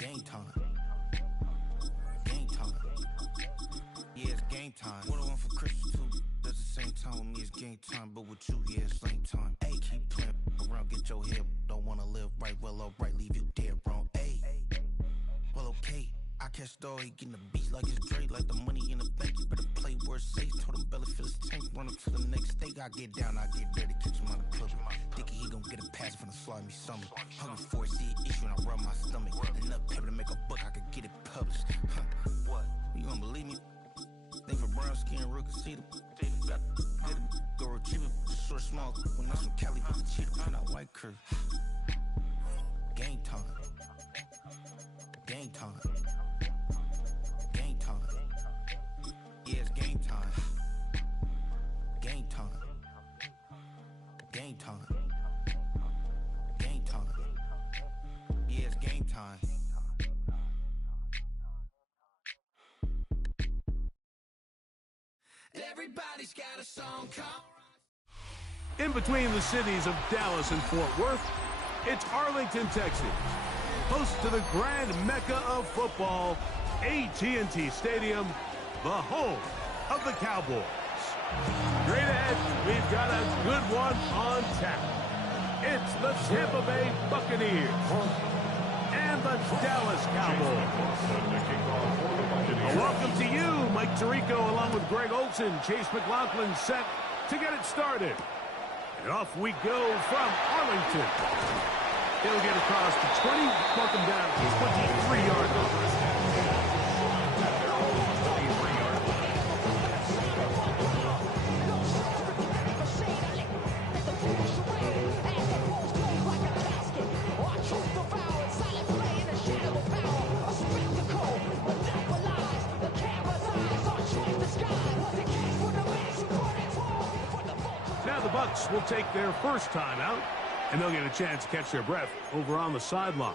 Game time. Game time. Yeah, it's game time. What I want for Christmas too. At the same time with me, it's game time. But with you, yeah, it's lame time. Hey, keep playing around, get your head. Don't wanna live right, well, alright, leave you dead wrong. Hey, well, okay. I catch the dog, he getting the beats like it's Dre, like the money in the bank. You better play where it's safe. Told him belly fill his tank, run up to the next stage. I get down, I get dirty, catch him on the club. Thinking he gon' get a pass from the slide me something. Hungry for it, see an issue and I rub my stomach. Enough paper to make a book, I could get it published. What? You gonna believe me? Think for brown skin, real can see them. Go retrieve it, short, small. When that's from Cali, but the cheetah print out white curve. Game time. Game time. Game time. Yeah, it's game time. Game time. Game time. Game time. Yeah, it's game time. Everybody's got a song called. In between the cities of Dallas and Fort Worth, it's Arlington, Texas. Host to the grand mecca of football, AT&T Stadium, the home of the Cowboys. Straight ahead, we've got a good one on tap. It's the Tampa Bay Buccaneers and the Dallas Cowboys. A welcome to you, Mike Tirico, along with Greg Olson, Chase McLaughlin, set to get it started. And off we go from Arlington. He'll get across the 20, mark him down to 23-yard line. Now the Bucs will take their first time out, and they'll get a chance to catch their breath over on the sideline.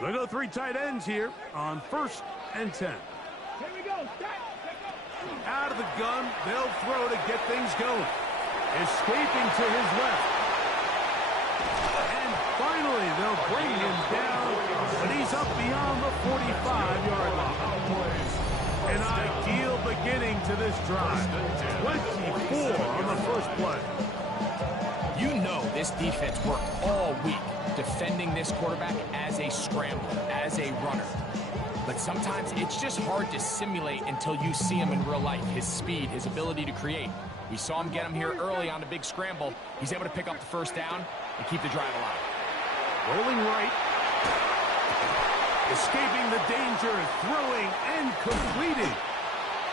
We'll go three tight ends here on 1st and 10. Here we go. Out of the gun, they'll throw to get things going. Escaping to his left. And finally, they'll bring him down, but he's up beyond the 45-yard line. An ideal beginning to this drive. 24 on the first play. You know this defense worked all week defending this quarterback as a scrambler, as a runner. But sometimes it's just hard to simulate until you see him in real life. His speed, his ability to create. We saw him get him here early on a big scramble. He's able to pick up the first down and keep the drive alive. Rolling right. Escaping the danger, throwing and completing.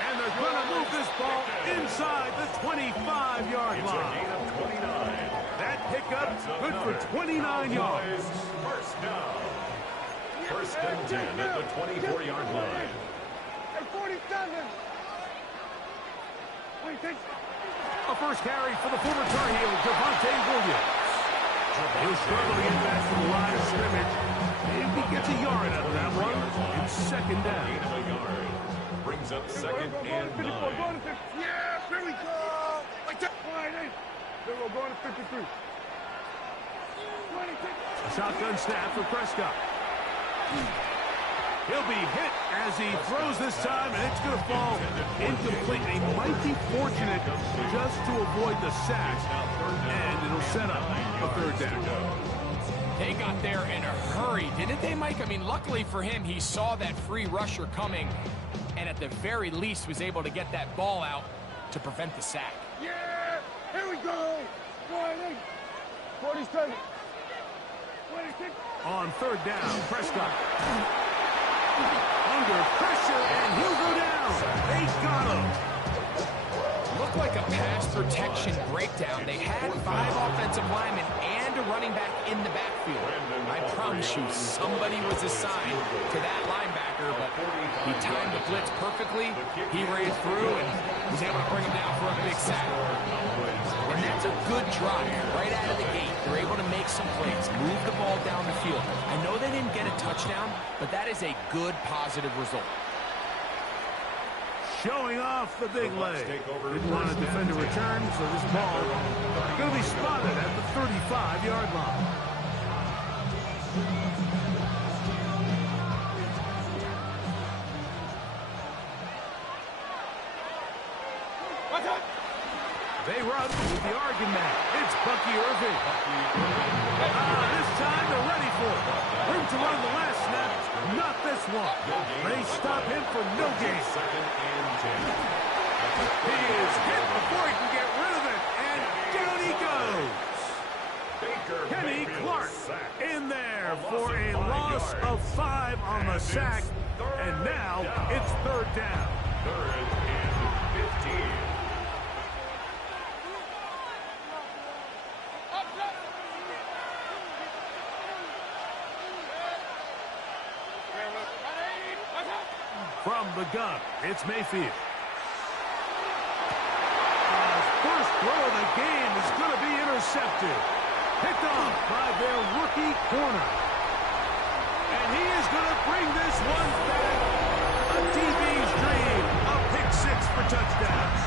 And they're going to move this ball inside the 25-yard line. That pickup good for 29 yards. First down. 1st and 10 at the 24-yard line. Hey, 47. A first carry for the former Tar Heel, Javonte Williams. He'll struggle to get back to the line of scrimmage. If he gets a yard out of that one, it's 2nd down. Gain of a yard. Brings up 2nd and 9. Yeah, here we go. Like that. Then we're going to 53. A shotgun snap for Prescott. He'll be hit as he throws this time, and it's going to fall incomplete. They might be fortunate just to avoid the sack, and it'll set up a 3rd down. They got there in a hurry, didn't they, Mike? I mean, luckily for him, he saw that free rusher coming, and at the very least was able to get that ball out to prevent the sack. Yeah, here we go. 47. 26. On 3rd down, Prescott. Under pressure, and he'll go down. They got him. Looked like a pass protection breakdown. They had 5 offensive linemen and a running back in the backfield. I promise you, somebody was assigned to that linebacker, but he timed the blitz perfectly. He ran through and was able to bring him down for a big sack. And that's a good drive right out of the gate. They're able to make some plays, move the ball down the field. I know they didn't get a touchdown, but that is a good, positive result. showing off the big leg. Didn't want to defend a return, so this ball going to be spotted at the 35-yard line. They run with the argument. It's Bucky Irving. This time they're ready for it. Room to run the last snap. Not this one. They stop him for no gain. He is hit before he can get rid of it. And down he goes. Kenny Clark in there for a loss of 5 on the sack. And now it's third down. Third and 15. From the gun, it's Mayfield. First throw of the game is going to be intercepted. Picked off by their rookie corner. And he is going to bring this one back. A DB's dream. A pick 6 for touchdowns.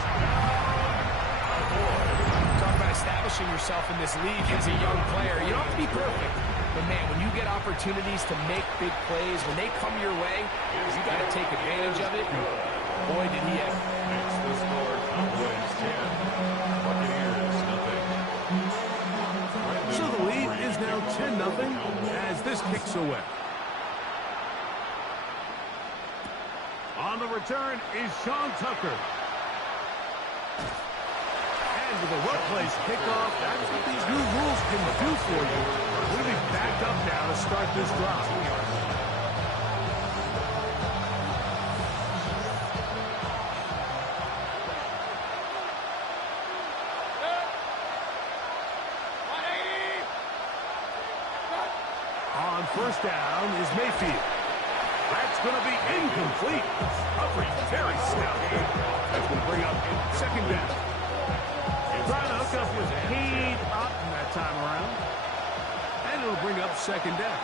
Talk about establishing yourself in this league as a young player. You don't have to be perfect. But, man, when you get opportunities to make big plays, when they come your way, you got to take advantage of it. Boy, did he ever. It's the score. Cowboys 10. Buccaneers nothing. So the lead is now 10-0 as this kicks away. On the return is Sean Tucker. And with a well-placed kickoff, that's what these new rules can do for you. We'll be backed up now to start this drive. On first down is Mayfield. That's going to be incomplete. Coverage very stout. That's going to bring up second down. Trying to hook up with Cade Otton that time around. And it'll bring up second down.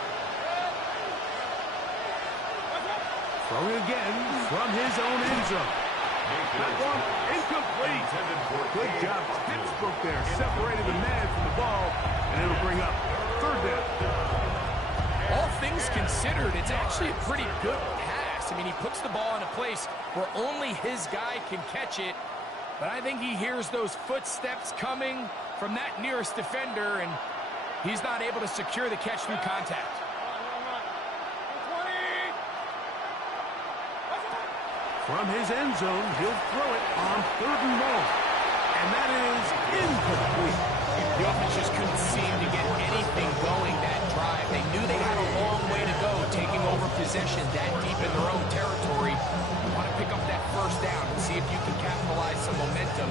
Throwing again from his own end zone. That one incomplete. Good job. Pittsburgh there separated the man from the ball. And it'll bring up third down. All things considered, it's actually a pretty good pass. I mean, he puts the ball in a place where only his guy can catch it. But I think he hears those footsteps coming from that nearest defender, and he's not able to secure the catch through contact. From his end zone, he'll throw it on third and long. And that is incomplete. The offense just couldn't seem to get anything going that drive. They knew they had a long way to go, taking over possession that deep in their own territory. You want to pick up that first down and see if you can capitalize some momentum.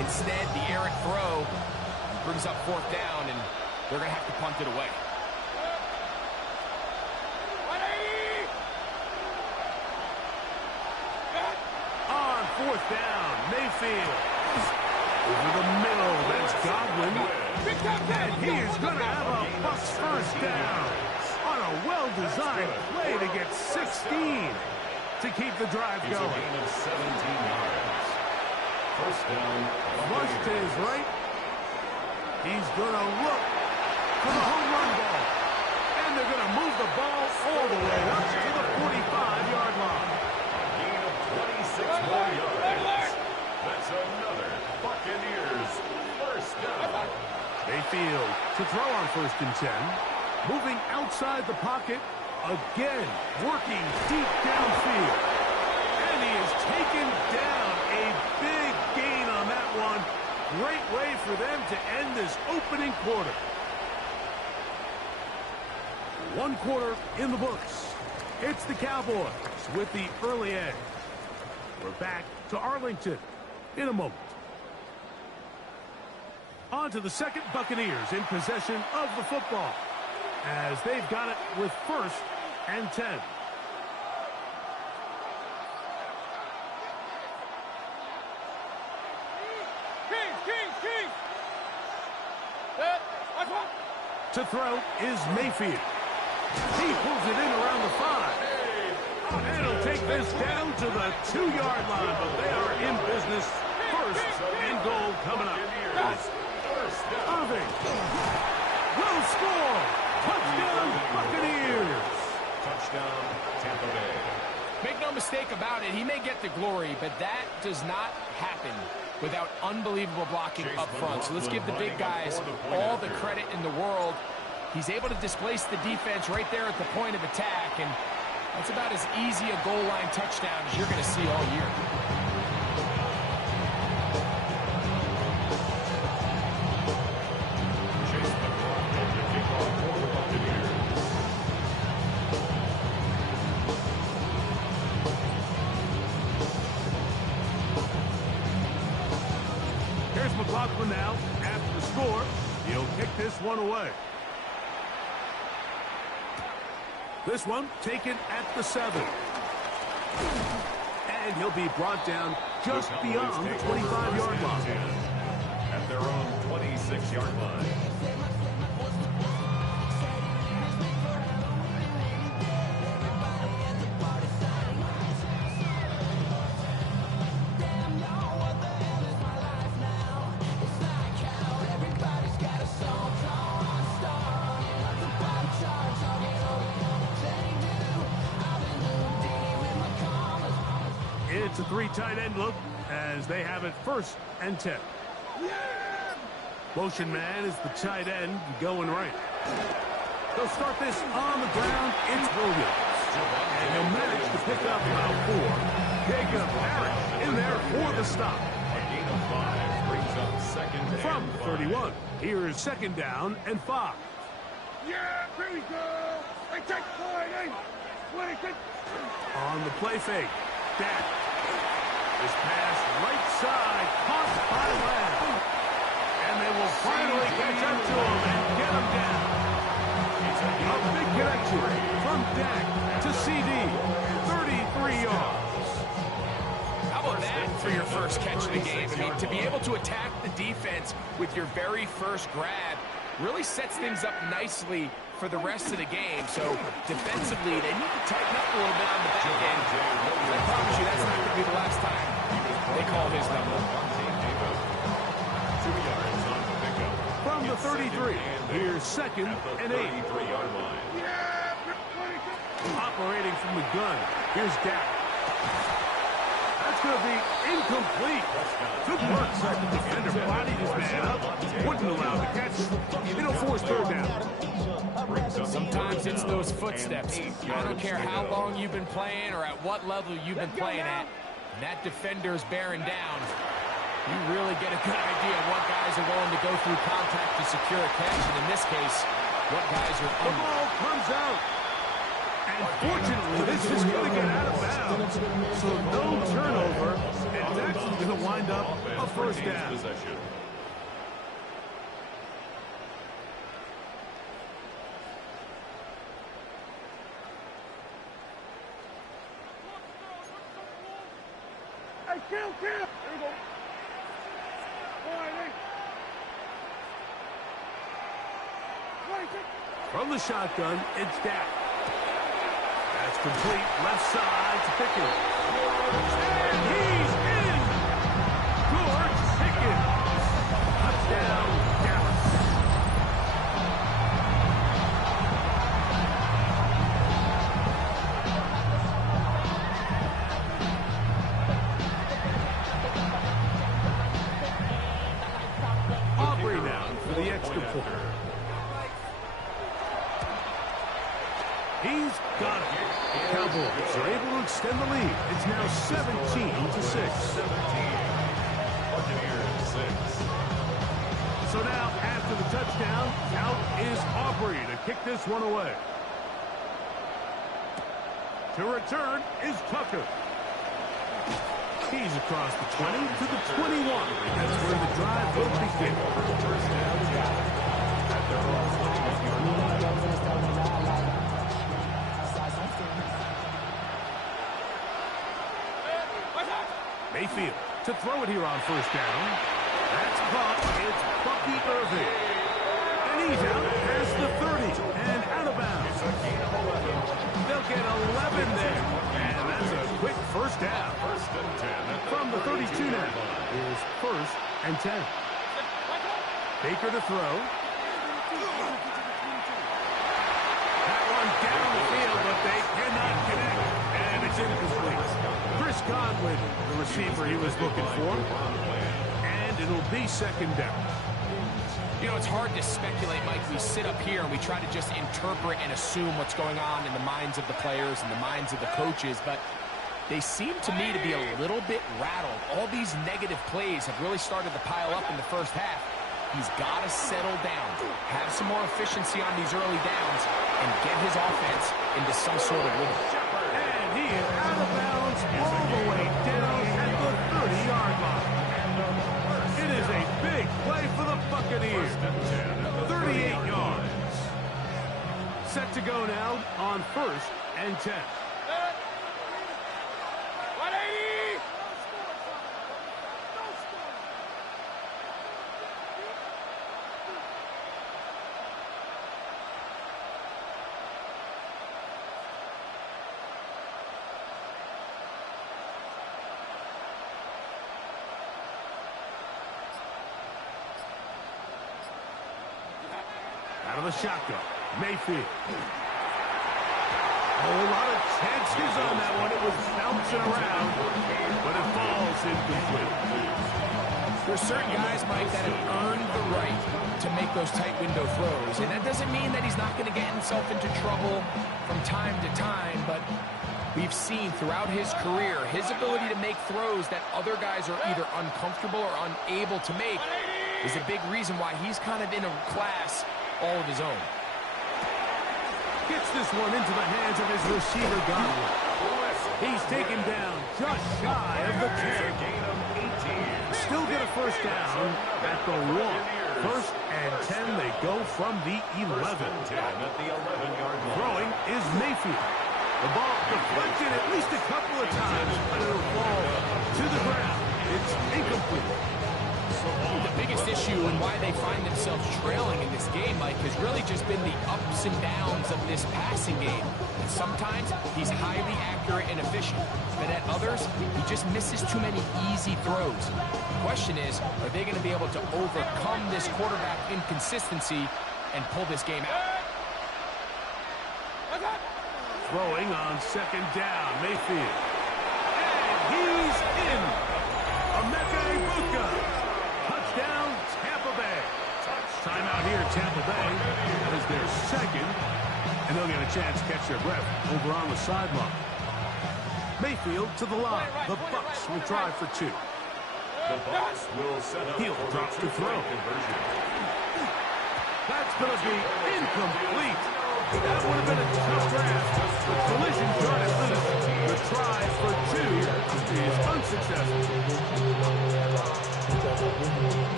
Instead, the errant throw brings up fourth down, and they're going to have to punt it away. On fourth down, Mayfield. Over the middle, that's Godwin. And he is going to have a Bucs first down on a well-designed play to get 16 to keep the drive It's going. a gain of 17 yards. First down. Flush to his right. He's going to look for the home run ball. And they're going to move the ball all the way up to the 45-yard line. A gain of 26 more yards. That's another Buccaneers first down. Mayfield to throw on first and 10. Moving outside the pocket. Again, working deep downfield. And he is taken down. A big gain on that one. Great way for them to end this opening quarter. One quarter in the books. It's the Cowboys with the early edge. We're back to Arlington in a moment. On to the second, Buccaneers in possession of the football as they've got it with first and 10. To throw is Mayfield. He pulls it in around the 5. And he'll take this down to the 2-yard line, but they are in business. First and goal coming up. Irving will score. Touchdown, Buccaneers. Touchdown, Tampa Bay. Make no mistake about it, he may get the glory, but that does not happen without unbelievable blocking up front. So let's give the big guys all the credit in the world. He's able to displace the defense right there at the point of attack, and that's about as easy a goal line touchdown as you're going to see all year. Here's McLaughlin now. After the score, he'll kick this one away. This one taken at the 7. And he'll be brought down just beyond the 25-yard line. At their own 26-yard line. It's a 3 tight end look as they have it 1st and 10. Motion man is the tight end going right. They'll start this on the ground. It's Williams. And he'll manage to pick up about 4. Jacob Harris in there for the stop. A gain of 5 brings up second From and 31, here's 2nd down and 5. Yeah, here we go. They take point, On the play fake, Dak. This pass right side, caught by Lamb. And they will finally catch up to him and get him down. A big connection from Dak to CD, 33 yards. How about that for your first catch of the game? I mean, to be able to attack the defense with your very first grab really sets things up nicely for the rest of the game. So defensively, they need to tighten up a little bit on the back end. I promise you that's not going to be the last time they call his number. 2 yards on the pickup. From the 33, here's 2nd and 8. 33-yard line. Operating from the gun, here's Dak. That's going to be incomplete. Good work. The defender bodied his man up. Wouldn't allow the catch. It'll force 3rd down. Sometimes it's those footsteps. I don't care how long you've been playing or at what level you've been playing at. That defender's bearing down. You really get a good idea of what guys are willing to go through contact to secure a catch. And in this case, what guys are The ball comes out. And fortunately, this is going to get out of bounds. So no turnover. And that's going to wind up a 1st down. Possession. Hey, kill! There you go. From the shotgun, it's Dak. That's complete. Left side to Pickens. And he's in! George Pickens. Touchdown, Dallas. Aubrey now for the extra point. He's got it. Cowboys are able to extend the lead. It's now 17-6. Buccaneers 6. So now, after the touchdown, out is Aubrey to kick this one away. To return is Tucker. He's across the 20 to the 21. That's where the drive will begin. First down, at their own 21-yard line. Mayfield to throw it here on 1st down. That's caught. It's Bucky Irving. And he's out past the 30 and out of bounds. They'll get 11 there. quick first down. First and 10. From the 32 now is first and 10. Baker to throw. That one down the field, but they cannot connect. And it's incomplete. Chris Godwin, the receiver he was looking for. And it'll be second down. You know, it's hard to speculate, Mike. We sit up here and we try to just interpret and assume what's going on in the minds of the players and the minds of the coaches, but they seem to me to be a little bit rattled. All these negative plays have really started to pile up in the first half. He's got to settle down, have some more efficiency on these early downs, and get his offense into some sort of rhythm. And he is out of bounds all the way down at the 30-yard line. It is a big play for the Buccaneers. 38 yards. Set to go now on first and 10. Out of the shotgun, Mayfield. A whole lot of chances on that one. It was bouncing around, but it falls incomplete. There's certain guys, Mike, that have earned the right to make those tight window throws, and that doesn't mean that he's not going to get himself into trouble from time to time, but we've seen throughout his career his ability to make throws that other guys are either uncomfortable or unable to make is a big reason why he's kind of in a class all of his own. Gets this one into the hands of his receiver, Godwin. He's taken down just shy of the 10. Still get a first down at the 1. First and 10, they go from the 11. Throwing is Mayfield. The ball deflected at least a couple of times, but it'll fall to the ground. It's incomplete. The biggest issue and why they find themselves trailing in this game, Mike, has really just been the ups and downs of this passing game. And sometimes he's highly accurate and efficient, but at others, he just misses too many easy throws. The question is, are they going to be able to overcome this quarterback inconsistency and pull this game out? Throwing on second down, Mayfield. And he's in. Emeka Egbuka. Touchdown, Tampa Bay. Timeout here, Tampa Bay. That is their second. And they'll get a chance to catch their breath over on the sideline. Mayfield to the line. The Bucs will try for 2. The Bucs will set up He'll drop to throw. That's going to be incomplete. That would have been a tough grab. The collision got it loose. The try for 2 is unsuccessful.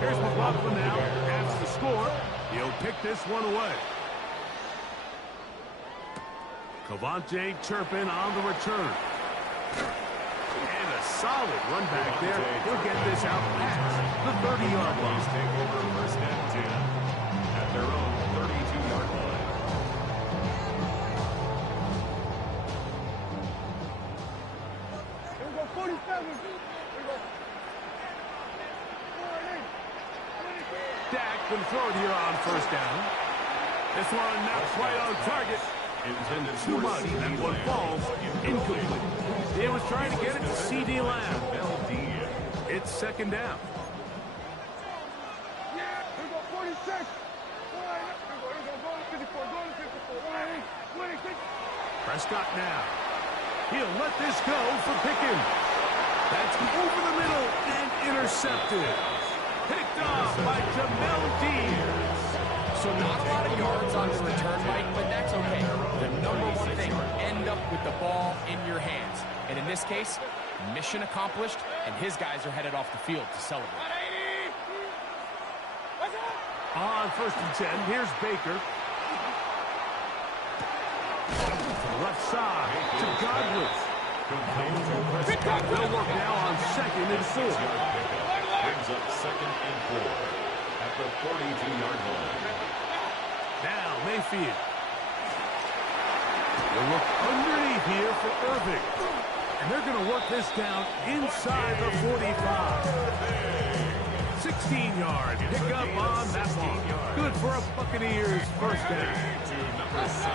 Here's McLaughlin now. Has the score. He'll pick this one away. Cavante Turpin on the return. And a solid run back there. He'll get this out past the 30-yard line. Take over first and 10 at their own 32-yard line. Here we go, 47. Here we go. Dak can throw it here on first down. This one not quite on target. Intended Too for much. CD That one Lamb. falls incomplete. He was trying to get it to CD Lamb. LD. It's second down. Here we go, 46. Here we go, go to 54, go to 54. 26. Prescott now. He'll let this go for Pickens. That's over the middle and intercepted. Picked off by Jamel Dean. So not a lot of yards on the return, Mike, but that's okay. The number one thing, end up with the ball in your hands. And in this case, mission accomplished, and his guys are headed off the field to celebrate. On first and 10, here's Baker. To the left side to Godwin. They'll work now on second and 4. Brings up second and 4 at the 42-yard line. Now Mayfield. They'll look underneath here for Irving. And they're going to work this down inside the 45. 16-yard pickup on that one. Good for a Buccaneers first down. To number 7,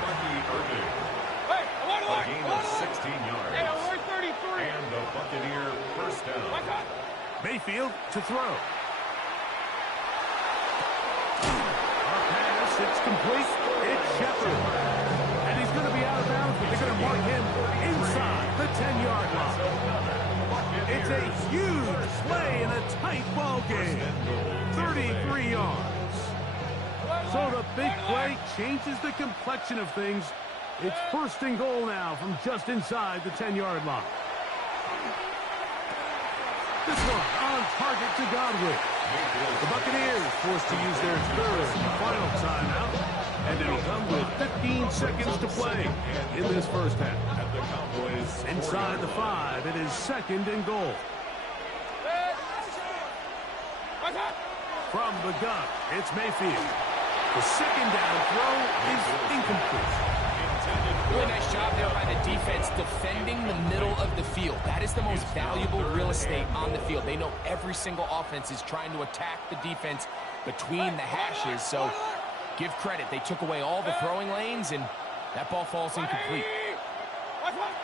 Bucky Irving. Hey, I'm on the A line. gain of 16 yards. Hey, I'm on 33. And the Buccaneer first down. Watch out. Mayfield to throw. Our pass, it's complete. It's Shepard. And he's going to be out of bounds, but they're going to mark him inside the 10-yard line. It's a huge play in a tight ball game. 33 yards. So the big play changes the complexion of things. It's first and goal now from just inside the 10-yard line. This one on target to Godwin. The Buccaneers forced to use their third and final timeout, and it'll come with 15 seconds to play in this first half. Inside the 5, it is second and goal. Watch out. From the gun, it's Mayfield. The second down throw is incomplete. Really nice job there by the defense defending the middle of the field. That is the most valuable real estate on the field. They know every single offense is trying to attack the defense between the hashes. So give credit. They took away all the throwing lanes, and that ball falls incomplete. Watch out.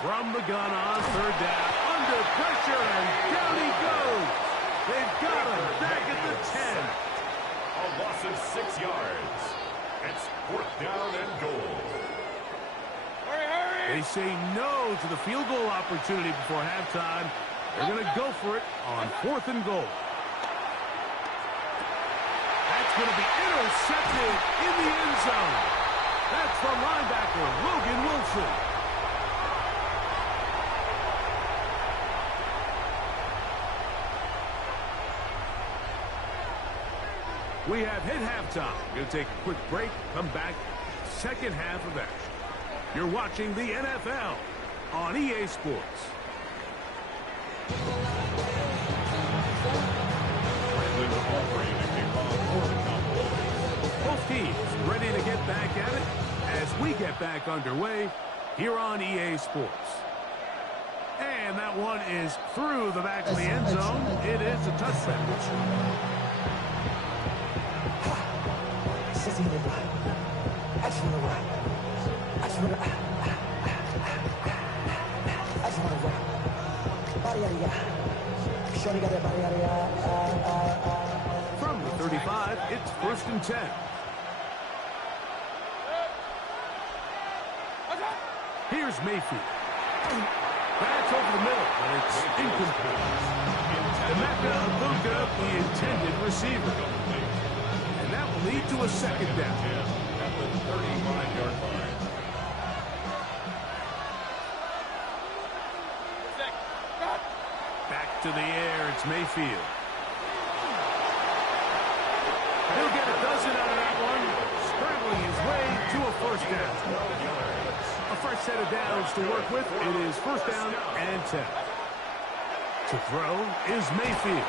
From the gun on third down, under pressure, and down he goes. They've got him back at the 10. A loss of 6 yards. It's fourth down and goal. They say no to the field goal opportunity before halftime. They're going to go for it on fourth and goal. That's going to be intercepted in the end zone. That's the linebacker, Logan Wilson. We have hit halftime. Going to take a quick break, come back, second half of action. You're watching the NFL on EA Sports. Both teams ready to get back at it as we get back underway here on EA Sports. And that one is through the back of the end zone. It is a touchdown. From the 35, it's first and 10. Here's Mayfield. That's over the middle, and it's incomplete. Emeka Egbuka, the intended receiver. And that will lead to a second down. At the 35-yard line. Back to the air, it's Mayfield. He'll get a dozen out of that one, scrambling his way to a first down. A fresh set of downs to work with. It is first down and 10. To throw is Mayfield.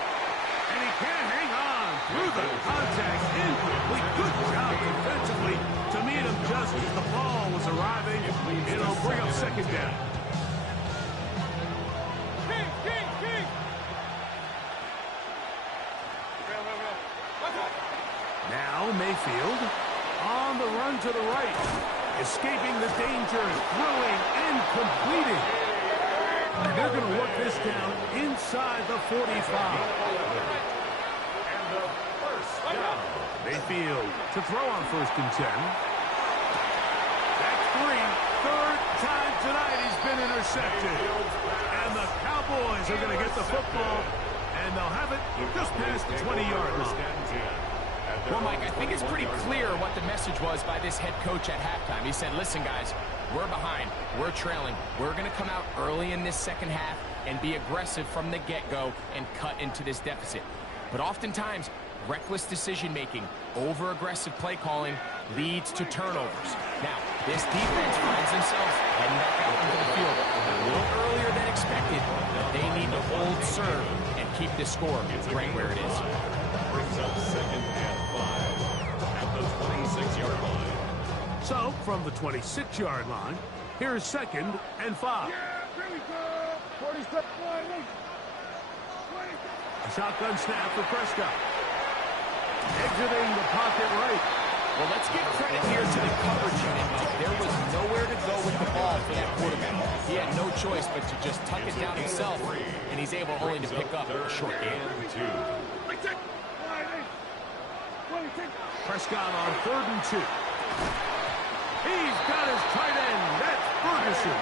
And he can't hang on through the contact. Incomplete. Good job defensively to meet him just as the ball was arriving. It'll bring up second down. Now Mayfield on the run to the right, escaping the danger, throwing and completing. And they're going to work this down inside the 45. And the first down. Mayfield to throw on first and 10. That's 3. Third time tonight he's been intercepted. And the Cowboys are going to get the football, and they'll have it just past the 20-yard line. Well, Mike, I think it's pretty clear what the message was by this head coach at halftime. He said, listen, guys, we're behind. We're trailing. We're going to come out early in this second half and be aggressive from the get-go and cut into this deficit. But oftentimes, reckless decision-making, over-aggressive play calling leads to turnovers. Now, this defense finds themselves heading back out into the field a little earlier than expected, but they need to hold serve and keep this score right where it is. Brings up second and 5 at the 26-yard line. So, from the 26-yard line, here's 2nd and 5. Here we go. 47. A shotgun snap for Prescott. Exiting the pocket right. Well, let's give credit here to the coverage unit, Mike. There was nowhere to go with the ball for that quarterback. He had no choice but to just tuck it down himself, and he's able only to pick up a short gain. Prescott on 3rd and 2. He's got his tight end. That's Ferguson.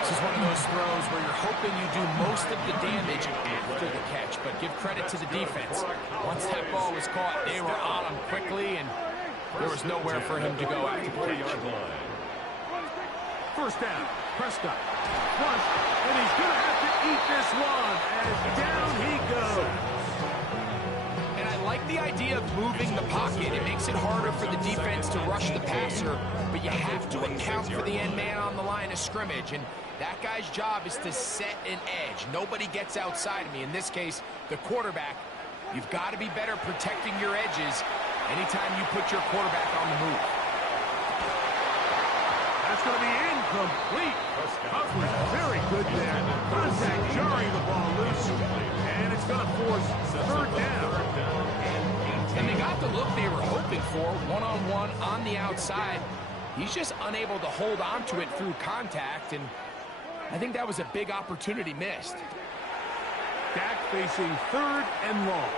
This is one of those throws where you're hoping you do most of the damage after the catch, but give credit to the defense. Once that ball was caught, they were on him quickly, and there was nowhere for him to go after the catch. First down, Prescott. Flush, and he's going to have to eat this one, as down he goes. And I like the idea of moving the pocket. It makes it harder for the defense to rush the passer, but you have to account for the end man on the line of scrimmage, and that guy's job is to set an edge. Nobody gets outside of me. In this case, the quarterback. You've got to be better protecting your edges anytime you put your quarterback on the move. That's going to be incomplete. Coverage very good there. Contact jarring the ball loose, and it's going to force 3rd down. And they got the look they were hoping for, one-on-one on the outside. He's just unable to hold on to it through contact, and I think that was a big opportunity missed. Dak facing 3rd and long.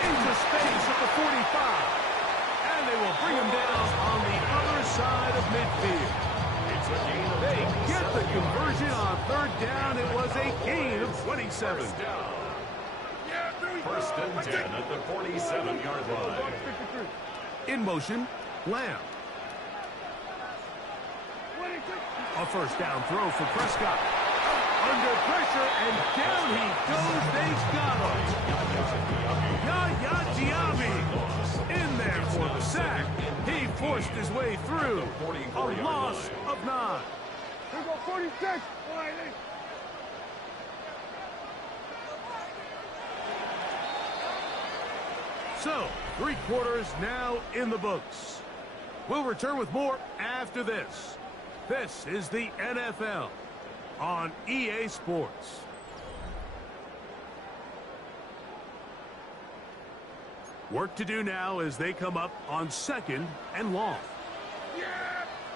Into space at the 45. And they will bring him down on the other side of midfield. They get the conversion on 3rd down. It was a gain of 27. First and 10 at the 47-yard line. In motion, Lamb. A first down throw for Prescott. Under pressure, and down he goes. They got him. Yaya Diaby in there for the sack. He forced his way through. A loss of 9. Here go 46. So, 3 quarters now in the books. We'll return with more after this. This is the NFL on EA Sports. Work to do now as they come up on 2nd and long.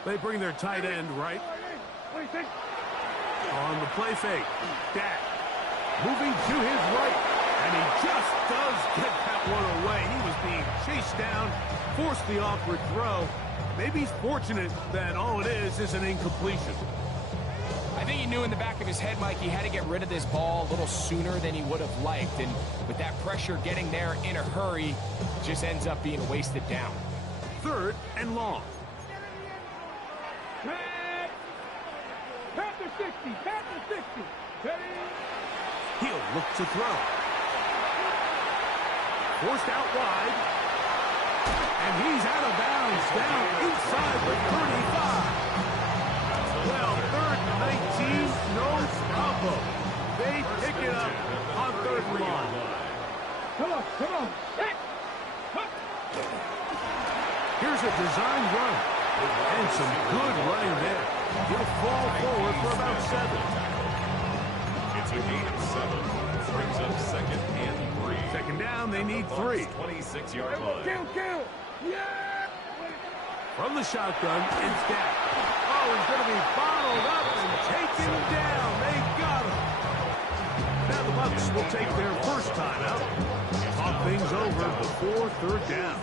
They bring their tight end right. On the play fake, Dak moving to his right. And he just does get that one away. He was being chased down, forced the awkward throw. Maybe he's fortunate that all it is an incompletion. I think he knew in the back of his head, Mike, he had to get rid of this ball a little sooner than he would have liked. And with that pressure getting there in a hurry, it just ends up being a wasted down. 3rd and long. Pat the 60. Pat the 60. He'll look to throw. Forced out wide. And he's out of bounds down inside the 35. Well, 3rd and 19, no problem. They pick it up on 3rd and long. Come on. Here's a design run. And some good running there. He'll fall forward for about 7. It's a gain of 7. Brings up 2nd and 3. 2nd down, they need 3. 26-yard line. Kill. Yeah. From the shotgun, it's Dak. Oh, he's going to be bottled up and taken down. They got him. Now the Bucs will take their first timeout. Talk things over before 3rd down.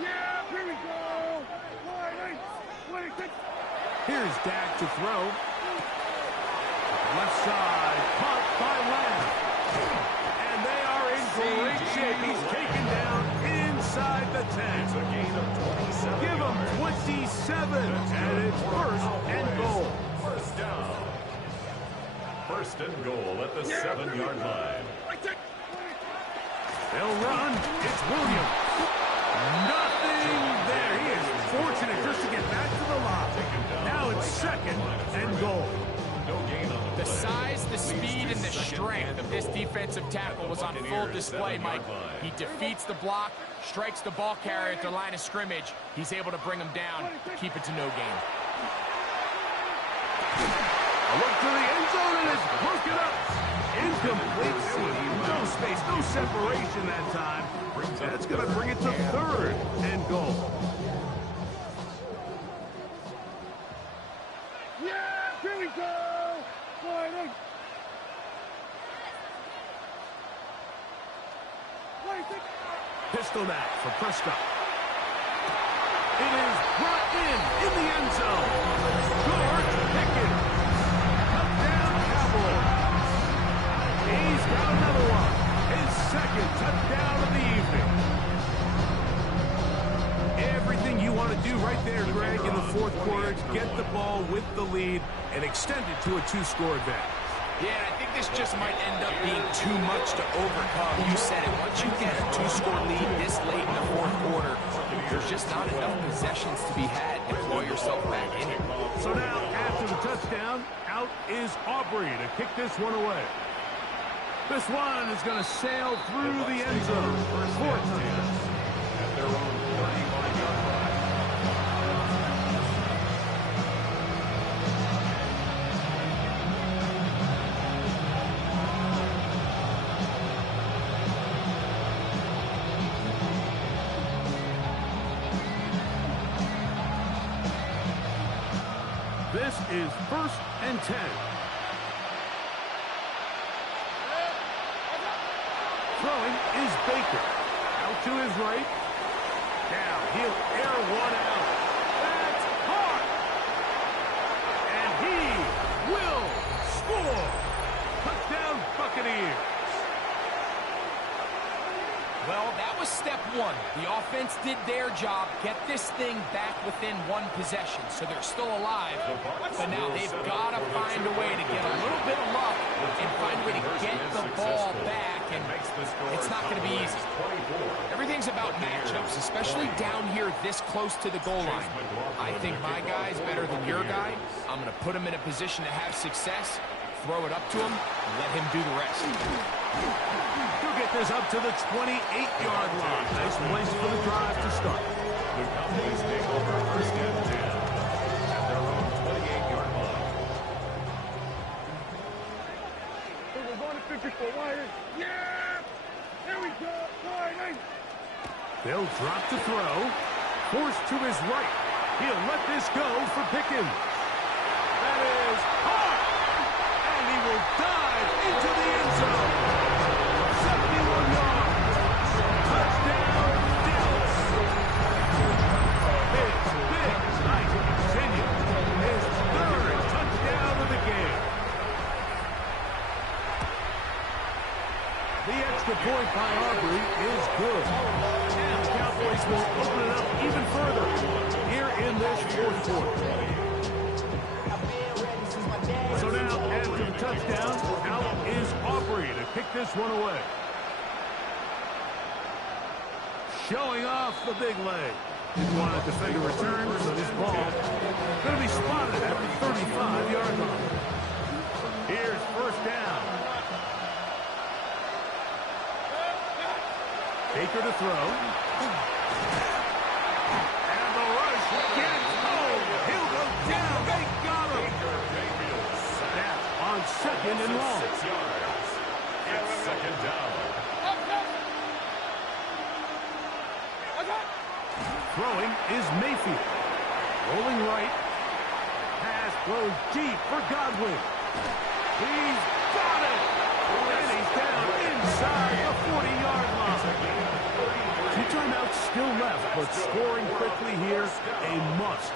Yeah, here we go. Here's Dak to throw. Left side, caught by Lamb. And they are in great shape. He's taken down inside the 10. It's a gain of 27. Give him 27, and it's 1st and goal. First down. 1st and goal at the 7-yard line. They'll run. It's Williams. Nothing there. He is fortunate just to get back to the line. Now it's 2nd second and goal. The size, the speed, and the strength of this defensive tackle was on full display, Mike. He defeats the block, strikes the ball carrier at the line of scrimmage. He's able to bring him down, keep it to no gain. A look to the end zone, and it's broken up. Incomplete. No space, no separation that time. That's going to bring it to third and goal. Yeah, here we go. Pistol back for Prescott. It is brought in the end zone. George Pickens. Touchdown, Cowboys. He's got another one. His second touchdown of the evening. Everything you want to do right there, Greg, in the fourth quarter is get the ball with the lead and extend it to a two-score advantage. Yeah, I think this just might end up being too much to overcome. You said it. Once you get a two-score lead this late in the fourth quarter, there's just not enough possessions to be had to claw yourself back in it. So now, after the touchdown, out is Aubrey to kick this one away. This one is going to sail through the end zone. Fourth touchdown. At their own 35-yard line. This is 1st and 10. Throwing is Baker. Out to his right. Now he'll air one out. That's hard. And he will score. Touchdown Buccaneers. Well, that was step one. The offense did their job, get this thing back within one possession, so they're still alive. But now they've got to find a way to get a little bit of luck and find a way to get the ball back, and it's not going to be easy. Everything's about matchups, especially down here this close to the goal line. I think my guy's better than your guy. I'm going to put him in a position to have success, throw it up to him, and let him do the rest. He'll get this up to the 28-yard line. Nice place for the drive to start. The Cowboys take over 1st and 10 at their own 28-yard line. We're going to 54. Yeah! Here we go. They'll drop to throw. Forced to his right. He'll let this go for Pickens. That is hard. And he will dive into the end zone. 71 yards. Touchdown, Dallas. It's big. Nice to continue. His third touchdown of the game. The extra point by Aubrey is good. And the Cowboys will open it up even further here in this fourth quarter. So now, after the touchdown, out is Aubrey to kick this one away. Showing off the big leg. Didn't want to defend a return, so this ball going to be spotted at the 35-yard line. Here's 1st down. Baker to throw. And the rush gets home. He'll go down. They got him. That's on 2nd and long. 6 yards. It's 2nd down. Throwing is Mayfield. Rolling right. Pass throws deep for Godwin. He's got it. And he's down inside the 40-yard line. 2 timeouts still left, but scoring quickly here, a must.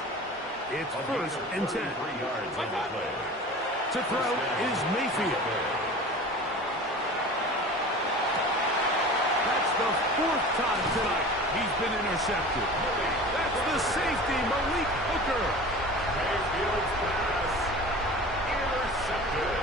It's 1st and 10. 3 yards on the play. To throw is Mayfield. That's the 4th time tonight he's been intercepted. That's the safety, Malik Hooker. Mayfield's pass intercepted.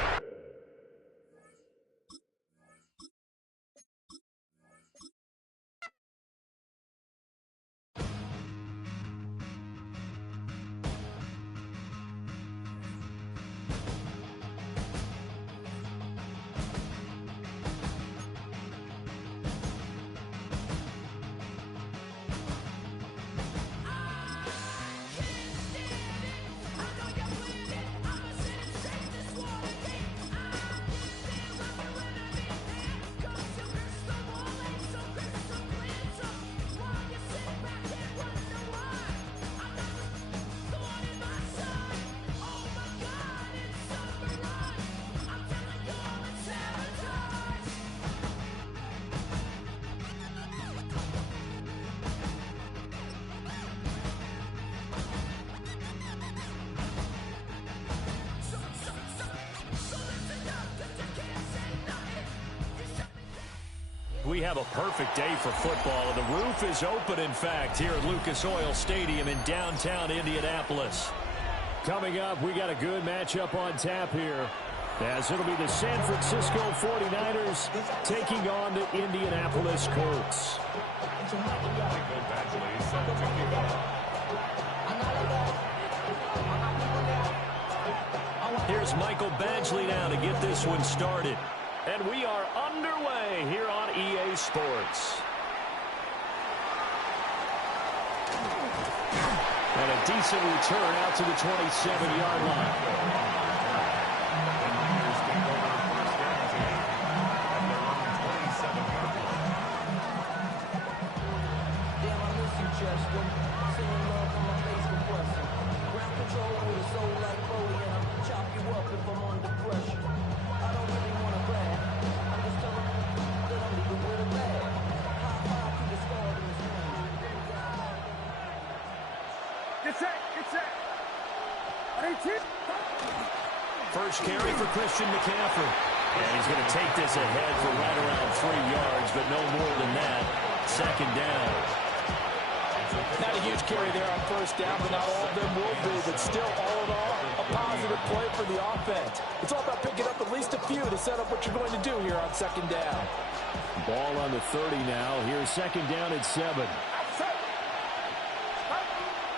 We have a perfect day for football, and the roof is open, in fact, here at Lucas Oil Stadium in downtown Indianapolis. Coming up, we got a good matchup on tap here, as it'll be the San Francisco 49ers taking on the Indianapolis Colts. Here's Michael Badgley now to get this one started. And we are underway here on EA Sports. And a decent return out to the 27-yard line. First carry for Christian McCaffrey. And he's going to take this ahead for right around 3 yards, but no more than that. Second down. Not a huge carry there on first down, but not all of them will be. But still, all in all, a positive play for the offense. It's all about picking up at least a few to set up what you're going to do here on second down. Ball on the 30 now. Here's second down at 7.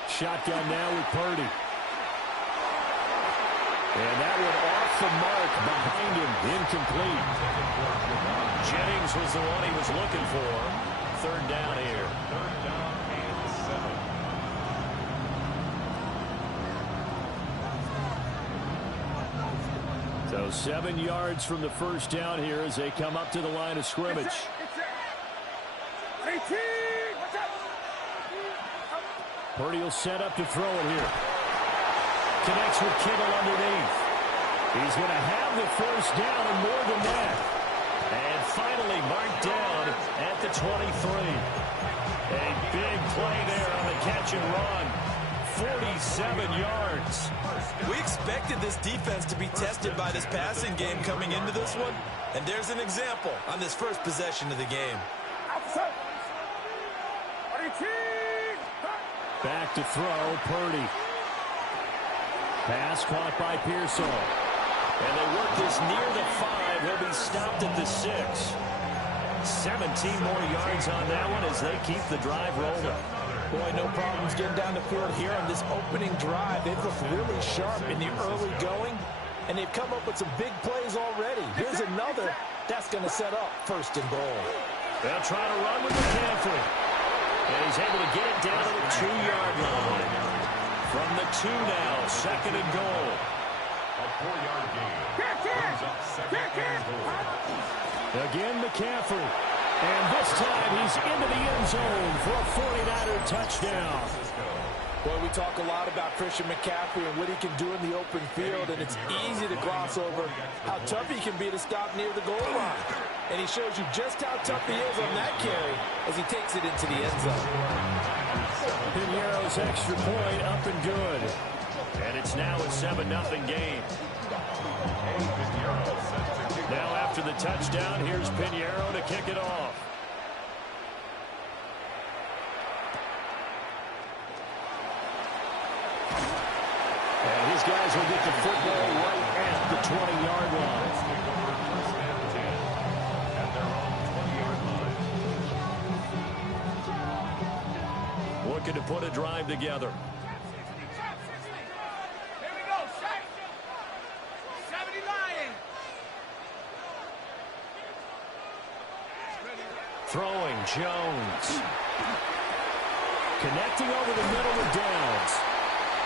Shotgun now with Purdy. And that one off the mark behind him, incomplete. Jennings was the one he was looking for. Third down here. Third down and 7. So 7 yards from the first down here as they come up to the line of scrimmage. Purdy will set up to throw it here. Connects with Kittle underneath. He's going to have the first down and more than that. And finally marked down at the 23. A big play there on the catch and run. 47 yards. We expected this defense to be tested by this passing game coming into this one. And there's an example on this first possession of the game. Back to throw, Purdy. Pass caught by Pearsall. And they work this near the 5. He'll be stopped at the 6. 17 more yards on that one as they keep the drive rolling. Boy, no problems getting down the field here on this opening drive. They've looked really sharp in the early going, and they've come up with some big plays already. Here's another that's going to set up first and goal. They'll try to run with McCaffrey. And he's able to get it down to the 2-yard line. From the 2 now, second and goal. A 4-yard gain. Brings up second and goal. Again, McCaffrey. And this time he's into the end zone for a 49er touchdown. Boy, we talk a lot about Christian McCaffrey and what he can do in the open field, and it's easy to gloss over how tough he can be to stop near the goal line. And he shows you just how tough he is on that carry as he takes it into the end zone. Piñeiro's extra point up and good. And it's now a 7-0 game. Now after the touchdown, here's Piñeiro to kick it off. And his guys will get the football right at the 20-yard line. Looking to put a drive together. Here we go, shot. 70 Lions. Throwing, Jones. Connecting over the middle with Downs.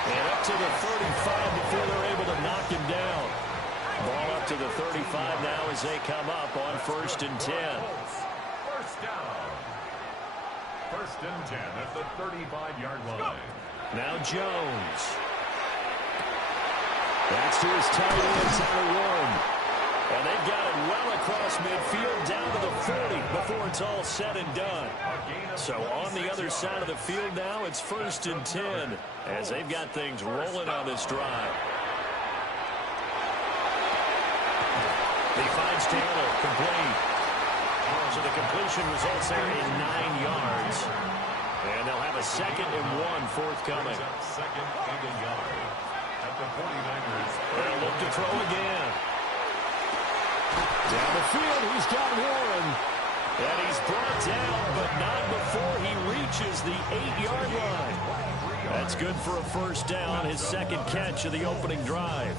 And up to the 35 before they're able to knock him down. Ball up to the 35 now as they come up on 1st and 10. First down. 1st and 10 at the 35-yard line. Now Jones. That's to his tight end, Tyler Warren. And they've got it well across midfield down to the 40 before it's all said and done. So on the other side of the field now, it's 1st and 10 as they've got things rolling on this drive. He finds Taylor, complete. So the completion results there in 9 yards. And they'll have a 2nd and 1 forthcoming. Second and a yard. At the 49ers. They'll look to throw again. Down the field, he's got Warren. And he's brought down, but not before he reaches the 8-yard line. That's good for a first down, his 2nd catch of the opening drive.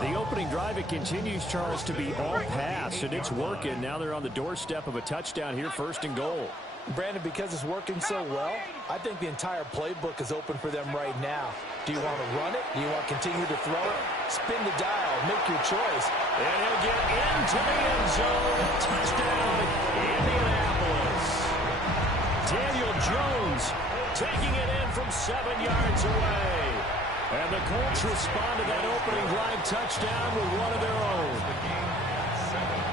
The opening drive, it continues, Charles, to be all pass, and it's working. Now they're on the doorstep of a touchdown here, 1st and goal. Brandon, because it's working so well, I think the entire playbook is open for them right now. Do you want to run it? Do you want to continue to throw it? Spin the dial. Make your choice. And he'll get into the end zone. Touchdown, Indianapolis. Daniel Jones taking it in from 7 yards away. And the Colts respond to that opening drive touchdown with one of their own.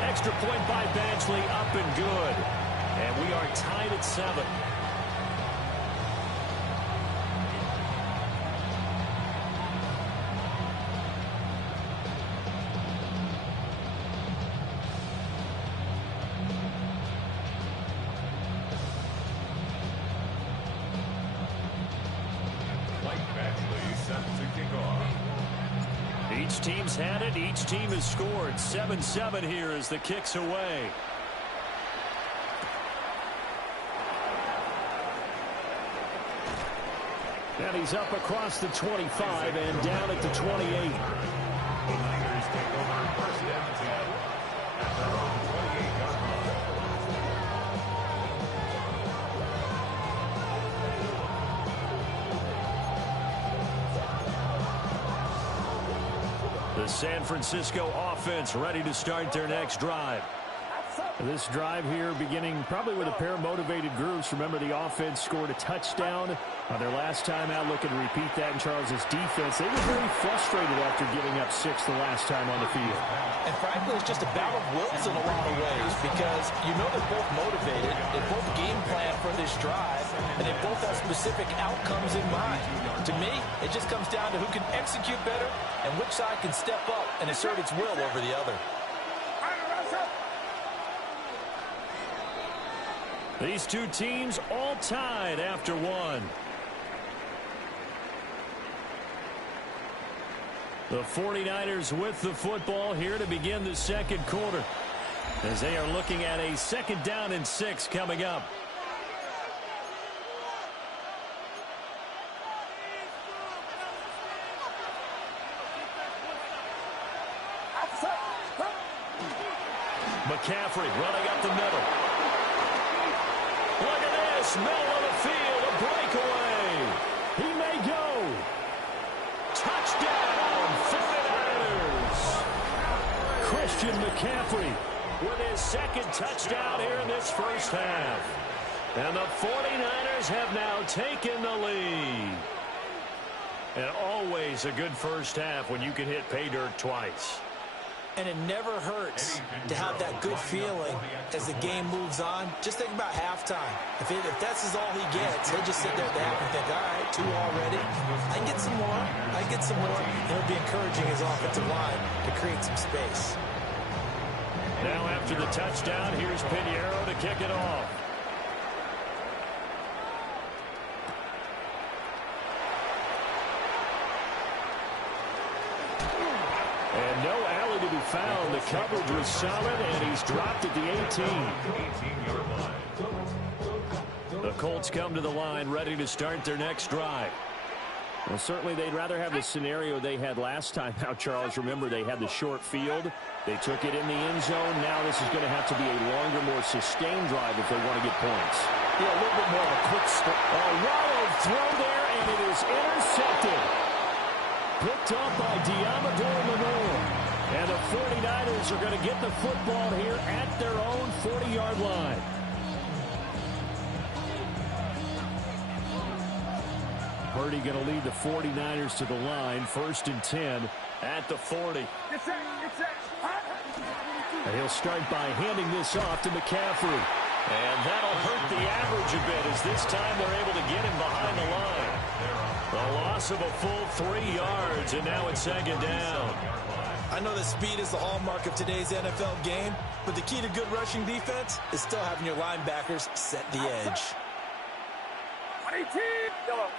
Extra point by Badgley, up and good. And we are tied at 7. Each team's had it. Each team has scored. 7-7 here as the kick's away. And he's up across the 25 and down at the 28. The Niners take over 1st and 10 at their own 28-yard line. The San Francisco offense ready to start their next drive. This drive here beginning probably with a pair of motivated groups. Remember, the offense scored a touchdown on their last time out. Looking to repeat that in Charles's defense. They were very frustrated after giving up 6 the last time on the field. And frankly, it's just a battle of wills in a lot of ways because you know they're both motivated. They both game plan for this drive, and they both have specific outcomes in mind. To me, it just comes down to who can execute better and which side can step up and assert its will over the other. These two teams all tied after 1. The 49ers with the football here to begin the 2nd quarter as they are looking at a 2nd down and 6 coming up. McCaffrey running up the middle. Look at this, middle of the field, a breakaway. He may go. Touchdown, 49ers. Christian McCaffrey with his 2nd touchdown here in this first half. And the 49ers have now taken the lead. And always a good first half when you can hit pay dirt twice. And it never hurts to have that good feeling as the game moves on. Just think about halftime. If that's all he gets, he'll just sit there at the half and think, all right, 2 already. I can get some more. I can get some more. And he'll be encouraging his offensive line to create some space. Now after the touchdown, here's Pinheiro to kick it off. And no alley to be found. The coverage was solid, and he's dropped at the 18-yard line. The Colts come to the line, ready to start their next drive. Well, certainly they'd rather have the scenario they had last time. Now, Charles, remember, they had the short field. They took it in the end zone. Now this is going to have to be a longer, more sustained drive if they want to get points. Yeah, a little bit more of a quick start. A wild throw there, and it is intercepted. Picked up by Diamador Lenore. And the 49ers are going to get the football here at their own 40-yard line. Purdy going to lead the 49ers to the line. 1st and 10 at the 40. And he'll start by handing this off to McCaffrey. And that'll hurt the average a bit as this time they're able to get him behind the line. A loss of a full 3 yards, and now it's second down. I know that speed is the hallmark of today's NFL game, but the key to good rushing defense is still having your linebackers set the edge. 18, yellow.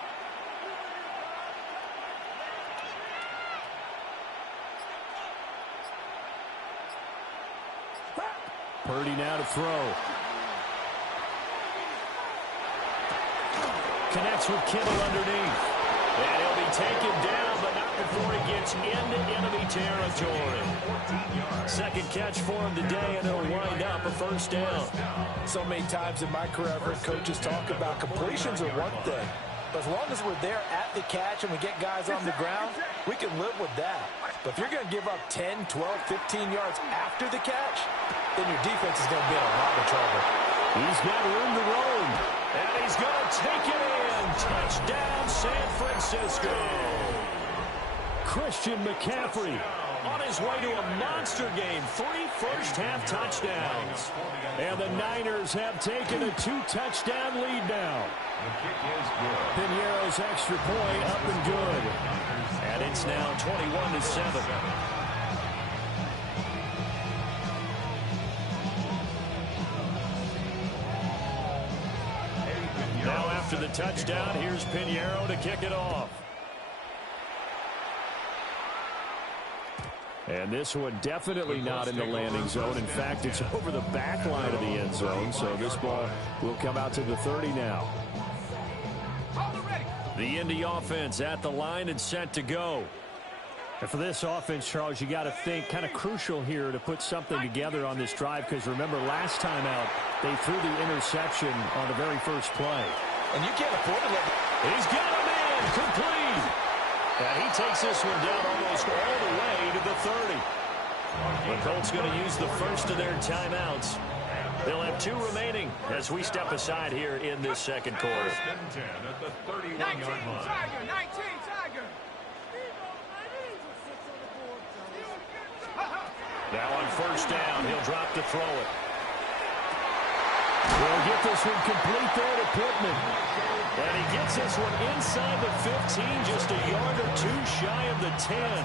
Purdy now to throw. Connects with Kittle underneath. And he'll be taken down, but not before he gets into enemy territory. Second catch for him today, and it'll wind up a first down. So many times in my career, I've heard coaches talk about completions are one thing. But as long as we're there at the catch and we get guys on the ground, we can live with that. But if you're going to give up 10, 12, 15 yards after the catch, then your defense is going to be in a lot of trouble. He's got room to roam, and he's going to take it in. Touchdown, San Francisco. Christian McCaffrey on his way to a monster game. 3 first-half touchdowns. And the Niners have taken a 2-touchdown lead now. Piñeiro's extra point up and good. And it's now 21-7. Now after the touchdown, here's Piñeiro to kick it off. And this one definitely not in the landing zone. In fact, it's over the back line of the end zone, so this ball will come out to the 30 now. The Indy offense at the line and set to go. And for this offense, Charles, you got to think kind of crucial here to put something together on this drive, because remember last time out they threw the interception on the very first play. And you can't afford to let it. He's got him in, complete. And he takes this one down almost all the way to the 30. The Colts going to use the first of their timeouts. They'll have 2 remaining as we step aside here in this second quarter. First and 10 at the 31-yard line. Tiger, 19, Tiger. Now on first down, he'll drop to throw it. He'll get this one complete there to Pittman. And he gets this one inside the 15, just a yard or 2 shy of the 10.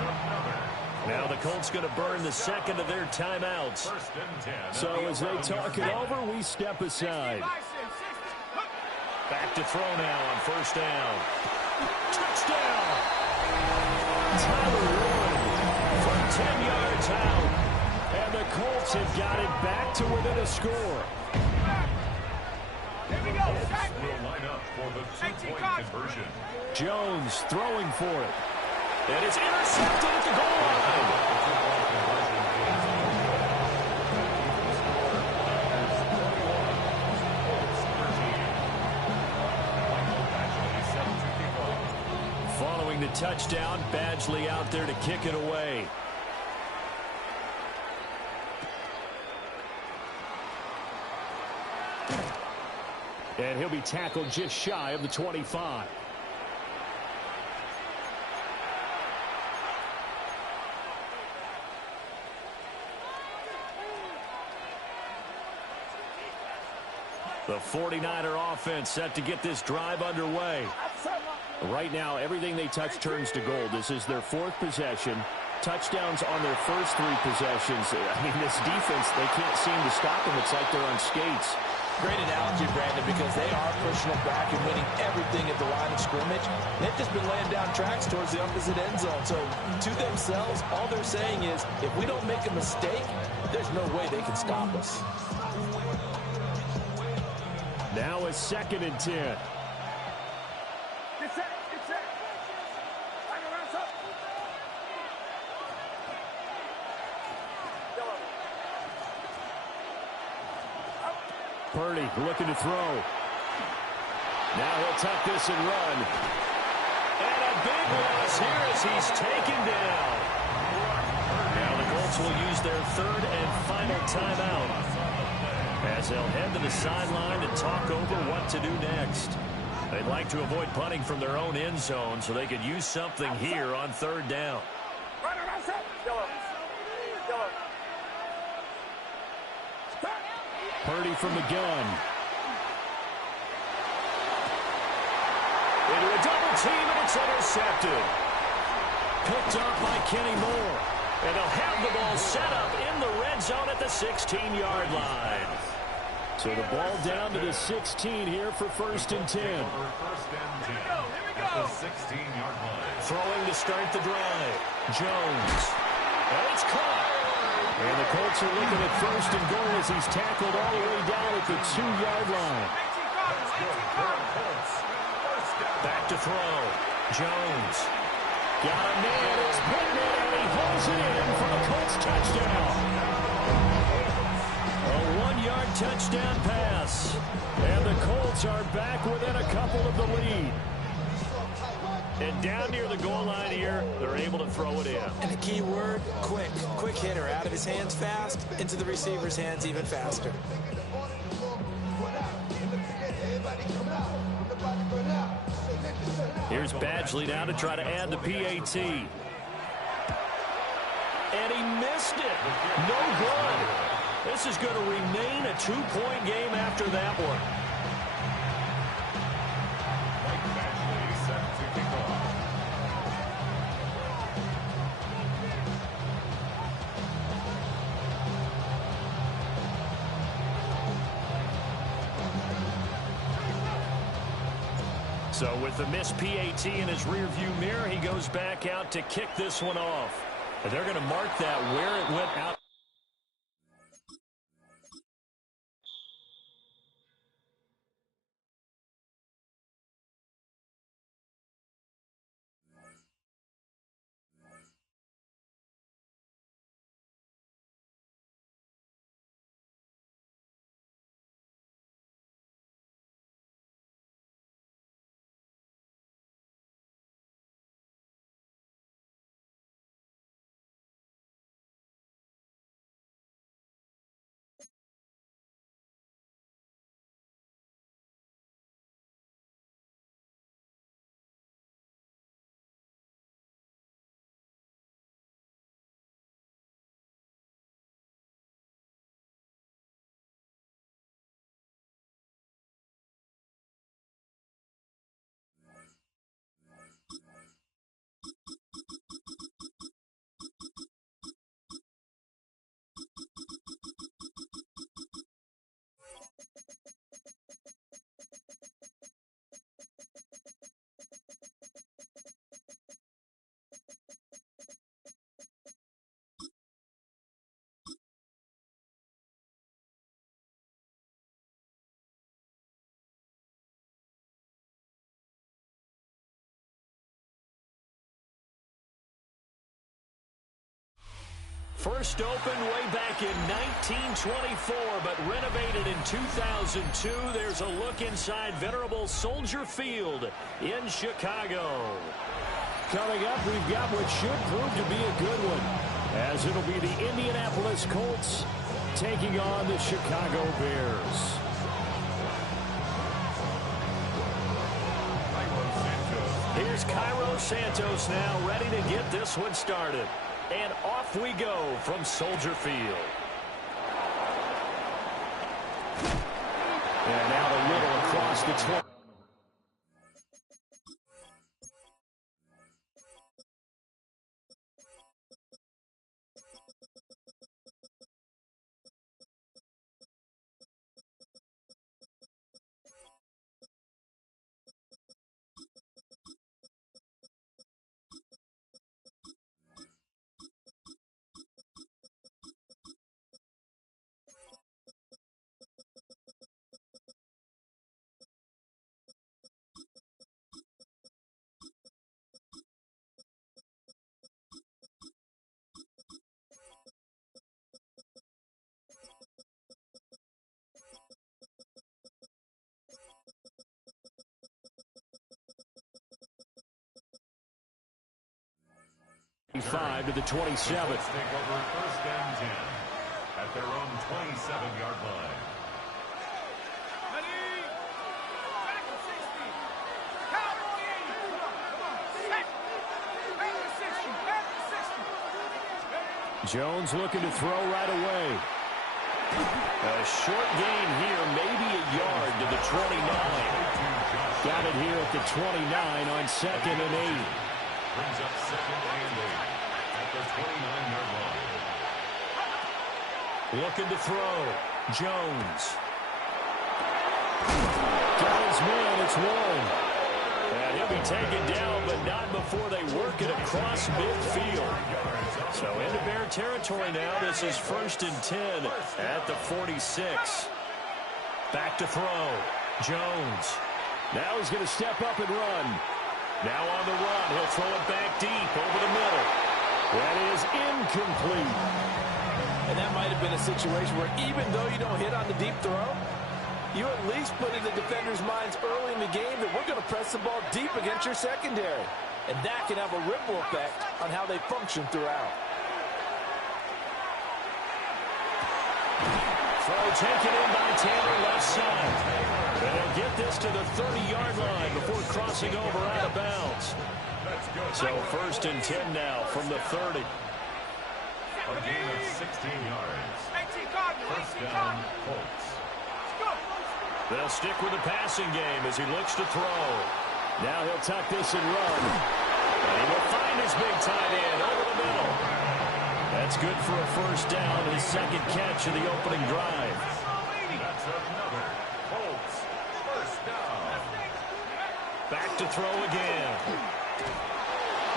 Now the Colts going to burn the second of their timeouts. So as they talk it over, we step aside. Back to throw now on first down. Touchdown! Tyler Warren from 10 yards out. And the Colts have got it back to within a score. Here we go. Will line up for the 2-point conversion. Jones throwing for it. And it's intercepted at the goal line. Following the touchdown, Badgley out there to kick it away. And he'll be tackled just shy of the 25. The 49er offense set to get this drive underway. Right now, everything they touch turns to gold. This is their 4th possession. Touchdowns on their first 3 possessions. I mean, this defense, they can't seem to stop them. It's like they're on skates. Great analogy, Brandon, because they are pushing it back and winning everything at the line of scrimmage. They've just been laying down tracks towards the opposite end zone. So to themselves, all they're saying is, if we don't make a mistake, there's no way they can stop us. Now a 2nd and 10. Get set, get set. Tiger, rounds up. Purdy looking to throw. Now he'll tuck this and run. And a big loss here as he's taken down. Now the Colts will use their 3rd and final timeout, as they'll head to the sideline and talk over what to do next. They'd like to avoid punting from their own end zone so they could use something here on 3rd down. Purdy from the gun. Into a double team, and it's intercepted. Picked up by Kenny Moore. And they'll have the ball set up in the red zone at the 16-yard line. So the ball down to the 16 here for 1st and 10. Here we go. At the 16-yard line. Throwing to start the drive. Jones. And it's caught. And the Colts are looking at 1st and goal as he's tackled all the way down at the 2-yard line. Back to throw. Jones. Got a man. It's Pittman, and he hauls it in for the Colts touchdown. A 1-yard touchdown pass. And the Colts are back within a couple of the lead. And down near the goal line here, they're able to throw it in. And the key word, quick. Quick hitter. Out of his hands fast, into the receiver's hands even faster. Here's Badgley now to try to add the PAT. And he missed it. No good. This is going to remain a 2-point game after that one. Mike Badgley set to kick off. So with the missed PAT in his rearview mirror, he goes back out to kick this one off. And they're going to mark that where it went out. First opened way back in 1924, but renovated in 2002. There's a look inside venerable Soldier Field in Chicago. Coming up, we've got what should prove to be a good one, as it'll be the Indianapolis Colts taking on the Chicago Bears. Here's Cairo Santos now, ready to get this one started. And off we go from Soldier Field. And out a little across the 20. Five to the 27. Let's take over 1st and 10 at their own 27-yard line. Jones looking to throw right away. A short gain here, maybe a yard to the 29. got it here at the 29 on 2nd and 8. Brings up 2nd and 8 at the 29-yard line. Looking to throw. Jones. Got his man. It's Warren. And he'll be taken down, but not before they work it across midfield. So into Bear territory now. This is 1st and 10 at the 46. Back to throw. Jones. Now he's going to step up and run. Now on the run. He'll throw it back deep over the middle. That is incomplete. And that might have been a situation where even though you don't hit on the deep throw, you at least put in the defenders' minds early in the game that we're going to press the ball deep against your secondary. And that can have a ripple effect on how they function throughout. Throw taken in by Taylor left side. And he'll get this to the 30-yard line before crossing over out of bounds. So 1st and 10 now from the 30. A gain of 16 yards. 1st down, Colts. They'll stick with the passing game as he looks to throw. Now he'll tuck this and run. And he will find his big tight end over the middle. That's good for a 1st down, his 2nd catch of the opening drive. That's another Colts 1st down. Back to throw again.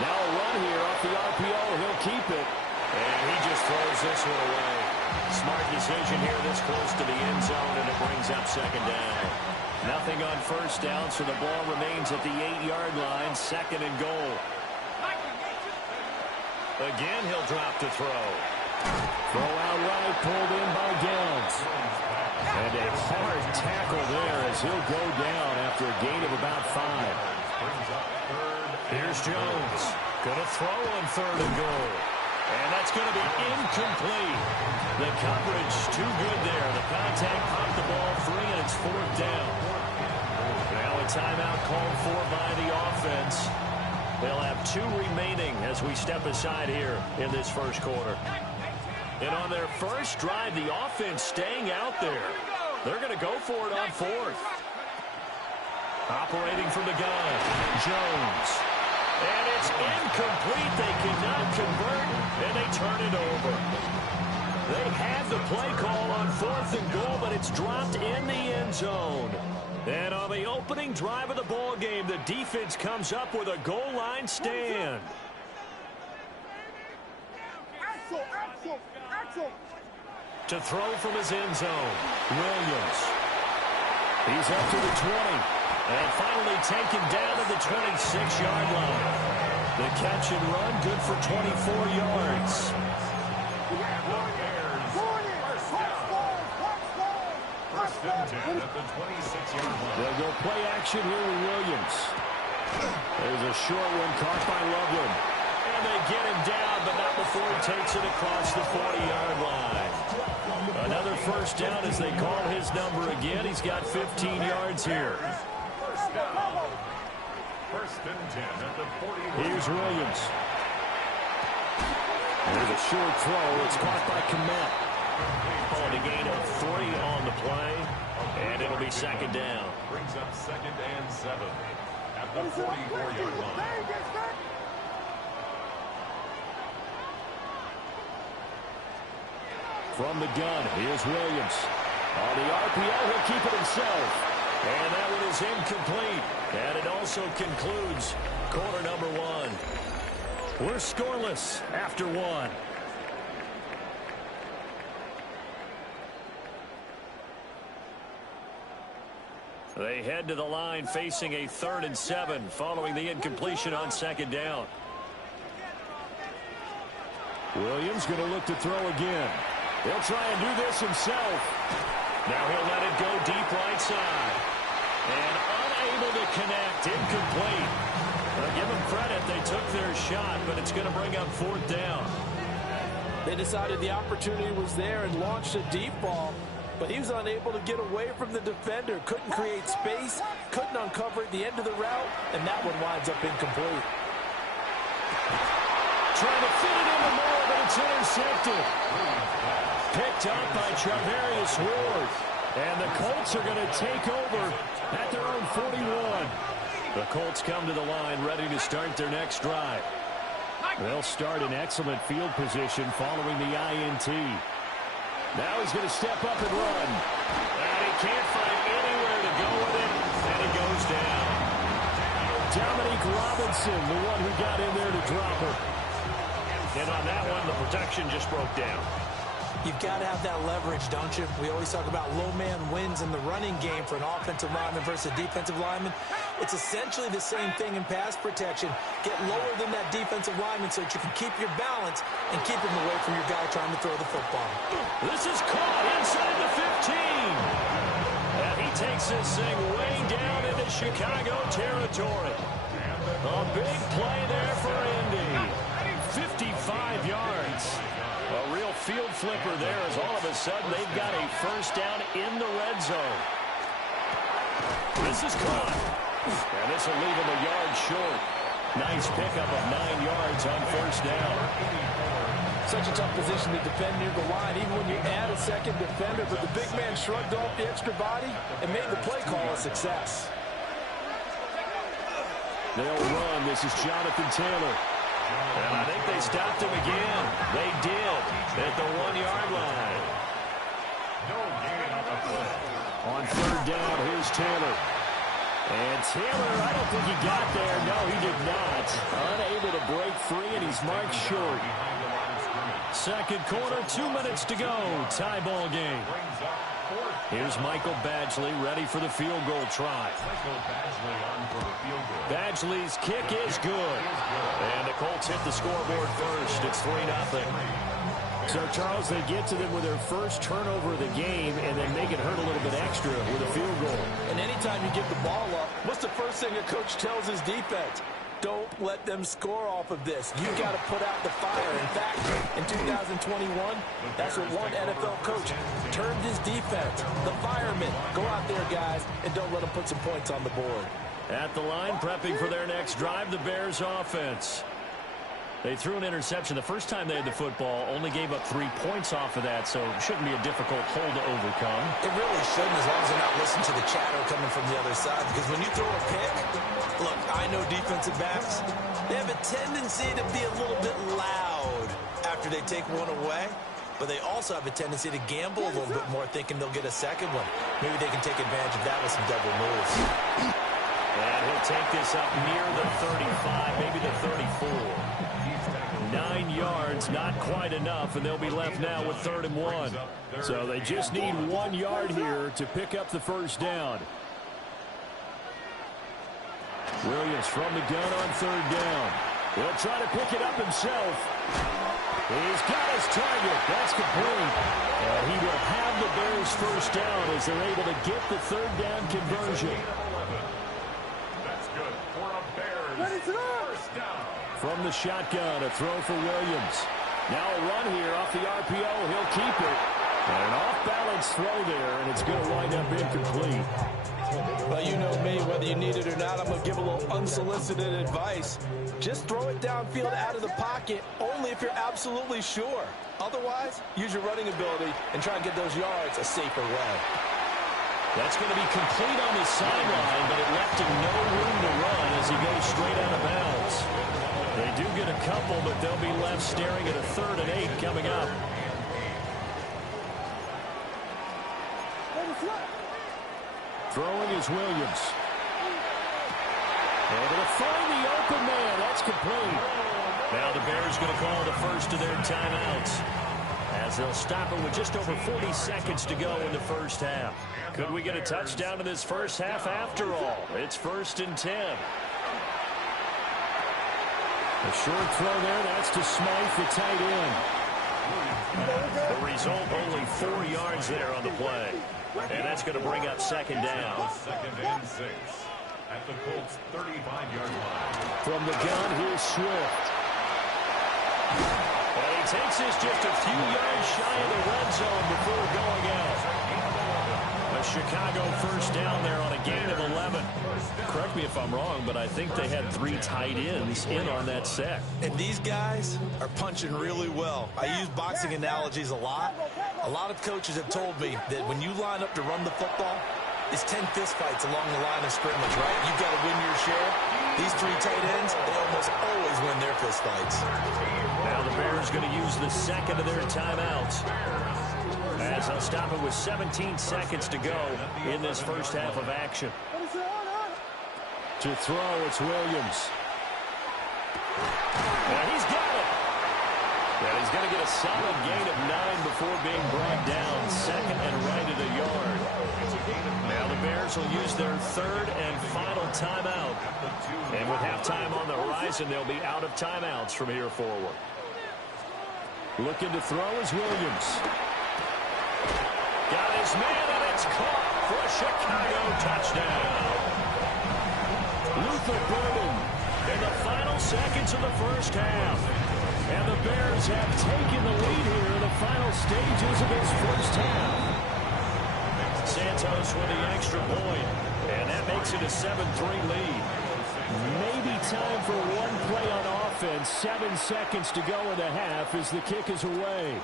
Now a run here off the RPO. He'll keep it. And he just throws this one away. Smart decision here this close to the end zone, and it brings up 2nd down. Nothing on 1st down, so the ball remains at the 8-yard line, 2nd and goal. Again, he'll drop to throw. Throw out right, pulled in by Downs. And a hard tackle there as he'll go down after a gain of about 5. Here's Jones. Going to throw on 3rd and goal. And that's going to be incomplete. The coverage too good there. The contact popped the ball free, and it's 4th down. Now a timeout called for by the offense. They'll have 2 remaining as we step aside here in this 1st quarter. And on their first drive, the offense staying out there. They're going to go for it on 4th. Operating from the gun, Jones. And it's incomplete. They cannot convert, and they turn it over. They had the play call on 4th and goal, but it's dropped in the end zone. And on the opening drive of the ball game, the defense comes up with a goal line stand. To throw from his end zone, Williams. He's up to the 20. And finally taken down at the 26-yard line. The catch and run, good for 24 yards. First and 10 at the 26-yard line. They'll go play action here with Williams. There's a short one caught by Loveland. And they get him down, but not before he takes it across the 40-yard line. Another 1st down as they call his number again. He's got 15 yards here. First and 10 at the 40. Here's Williams. There's a short throw. It's caught by Kmet. Calling a gain of 3 on the play, and it'll be 2nd down. Brings up 2nd and 7 at the 44-yard line. From the gun, here's Williams. On the RPO, he'll keep it himself. And that one is incomplete. And it also concludes quarter number 1. We're scoreless after 1. They head to the line facing a 3rd and 7 following the incompletion on 2nd down. Williams going to look to throw again. He'll try and do this himself. Now he'll let it go deep right side. And unable to connect, incomplete. Well, give them credit, they took their shot, but it's going to bring up 4th down. They decided the opportunity was there and launched a deep ball, but he was unable to get away from the defender. Couldn't create space, couldn't uncover at the end of the route, and that one winds up incomplete. Trying to fit it into Moore, but it's intercepted. Picked up by Charvarius Ward. And the Colts are going to take over at their own 41. The Colts come to the line ready to start their next drive. They'll start in excellent field position following the INT. Now he's going to step up and run. And he can't find anywhere to go with it. And he goes down. Dominique Robinson, the one who got in there to drop her. And on that one, the protection just broke down. You've got to have that leverage, don't you? We always talk about low man wins in the running game for an offensive lineman versus a defensive lineman. It's essentially the same thing in pass protection. Get lower than that defensive lineman so that you can keep your balance and keep him away from your guy trying to throw the football. This is caught inside the 15. And he takes this thing way down into Chicago territory. A big play there for Indy. 55 yards. A real field flipper there as all of a sudden they've got a first down in the red zone. This is caught. And this will leave him a yard short. Nice pickup of 9 yards on first down. Such a tough position to defend near the line, even when you add a second defender. But the big man shrugged off the extra body and made the play call a success. They'll run. This is Jonathan Taylor. And I think they stopped him again. They did at the 1-yard line. On third down, here's Taylor. And Taylor, I don't think he got there. No, he did not. Unable to break free, and he's marked short. Second quarter, 2 minutes to go. Tie ball game. Here's Michael Badgley ready for the field goal try. Badgley's kick is good. And the Colts hit the scoreboard first. It's 3-0. So, Charles, they get to them with their first turnover of the game and then make it hurt a little bit extra with a field goal. And anytime you give the ball up, what's the first thing a coach tells his defense? Don't let them score off of this. You got to put out the fire. In fact, in 2021, that's what one NFL coach termed his defense. The firemen. Go out there, guys, and don't let them put some points on the board. At the line, prepping for their next drive, the Bears offense. They threw an interception the first time they had the football, only gave up 3 points off of that, so it shouldn't be a difficult hole to overcome. It really shouldn't, as long as they're not listening to the chatter coming from the other side, because when you throw a pick, look, I know defensive backs, they have a tendency to be a little bit loud after they take one away, but they also have a tendency to gamble a little bit more, thinking they'll get a second one. Maybe they can take advantage of that with some double moves. And he'll take this up near the 35, maybe the 34. 9 yards, not quite enough, and they'll be left now with 3rd and 1. So they just need 1 yard here to pick up the first down. Williams from the gun on 3rd down. He'll try to pick it up himself. He's got his target. That's complete. And he will have the Bears first down as they're able to get the 3rd down conversion. That's good for a Bears first down. From the shotgun, a throw for Williams. Now a run here off the RPO. He'll keep it. And an off-balance throw there, and it's going to wind up incomplete. Well, you know me, whether you need it or not, I'm going to give a little unsolicited advice. Just throw it downfield out of the pocket, only if you're absolutely sure. Otherwise, use your running ability and try and get those yards a safer way. That's going to be complete on the sideline, but it left him no room to run as he goes straight out of bounds. They do get a couple, but they'll be left staring at a 3rd and 8 coming up. Throwing is Williams. Able to find the open man. That's complete. Now the Bears going to call the first of their timeouts, as they'll stop it with just over 40 seconds to go in the first half. Could we get a touchdown in this first half after all? It's 1st and 10. A short throw there. That's to Smythe, the tight end. The result, only 4 yards there on the play. And that's going to bring up 2nd down. 2nd and 6 at the Colts' 35-yard line. From the gun, here's Swift. And he takes this just a few yards shy of the red zone before going out. A Chicago first down there on a gain of 11. Correct me if I'm wrong, but I think they had 3 tight ends in on that set. And these guys are punching really well. I use boxing analogies a lot. A lot of coaches have told me that when you line up to run the football, it's 10 fistfights along the line of scrimmage, right? You've got to win your share. These three tight ends, they almost always win their fistfights. Now the Bears going to use the second of their timeouts, as they'll stop it with 17 seconds to go in this first half of action. To throw, it's Williams. And he's got it. And he's going to get a solid gain of 9 before being brought down. Second and right at a yard. Now the Bears will use their third and final timeout. And with halftime on the horizon, they'll be out of timeouts from here forward. Looking to throw is Williams. Got his man, and it's caught for a Chicago touchdown. Luther Burden in the final seconds of the first half. And the Bears have taken the lead here in the final stages of this first half. Santos with the extra point, and that makes it a 7-3 lead. Maybe time for one play on offense. 7 seconds to go in the half as the kick is away.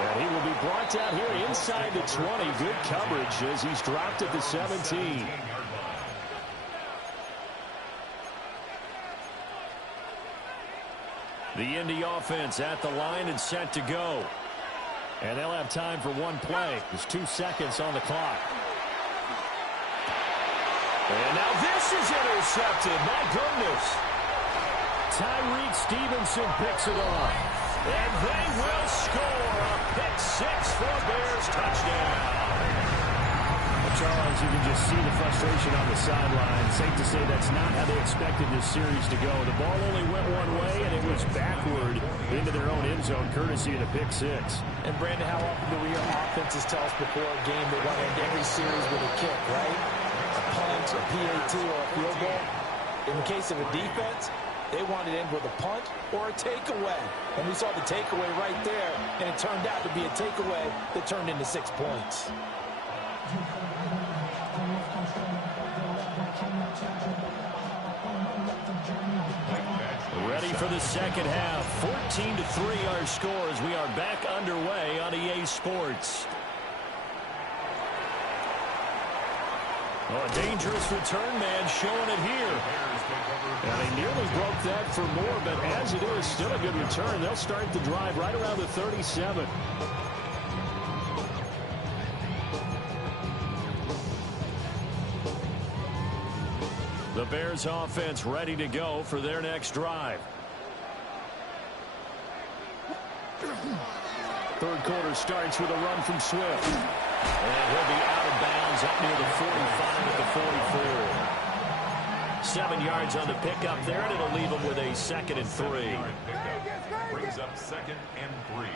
And he will be brought down here inside the 20. Good coverage as he's dropped at the 17. The Indy offense at the line and set to go. And they'll have time for one play. There's 2 seconds on the clock. And now this is intercepted. My goodness. Tyreek Stevenson picks it off. And they will score a pick 6 for a Bears touchdown. Charles, you can just see the frustration on the sideline. Safe to say that's not how they expected this series to go. The ball only went one way, and it was backward into their own end zone, courtesy of the pick 6. And, Brandon, how often do we hear offenses tell us before a game they want to end every series with a kick, right? A punt, a PAT, or a field goal. In the case of a defense, they want it to end with a punt or a takeaway. And we saw the takeaway right there, and it turned out to be a takeaway that turned into 6 points. Ready for the second half. 14-3 our score as we are back underway on EA Sports. Oh, a dangerous return man showing it here. And they nearly broke that for more, but as it is, still a good return. They'll start the drive right around the 37. The Bears offense ready to go for their next drive. Third quarter starts with a run from Swift. And he'll be out of bounds up near the 45 at the 44. 7 yards on the pickup there, and it'll leave him with a 2nd and 3. Brings up 2nd and 3.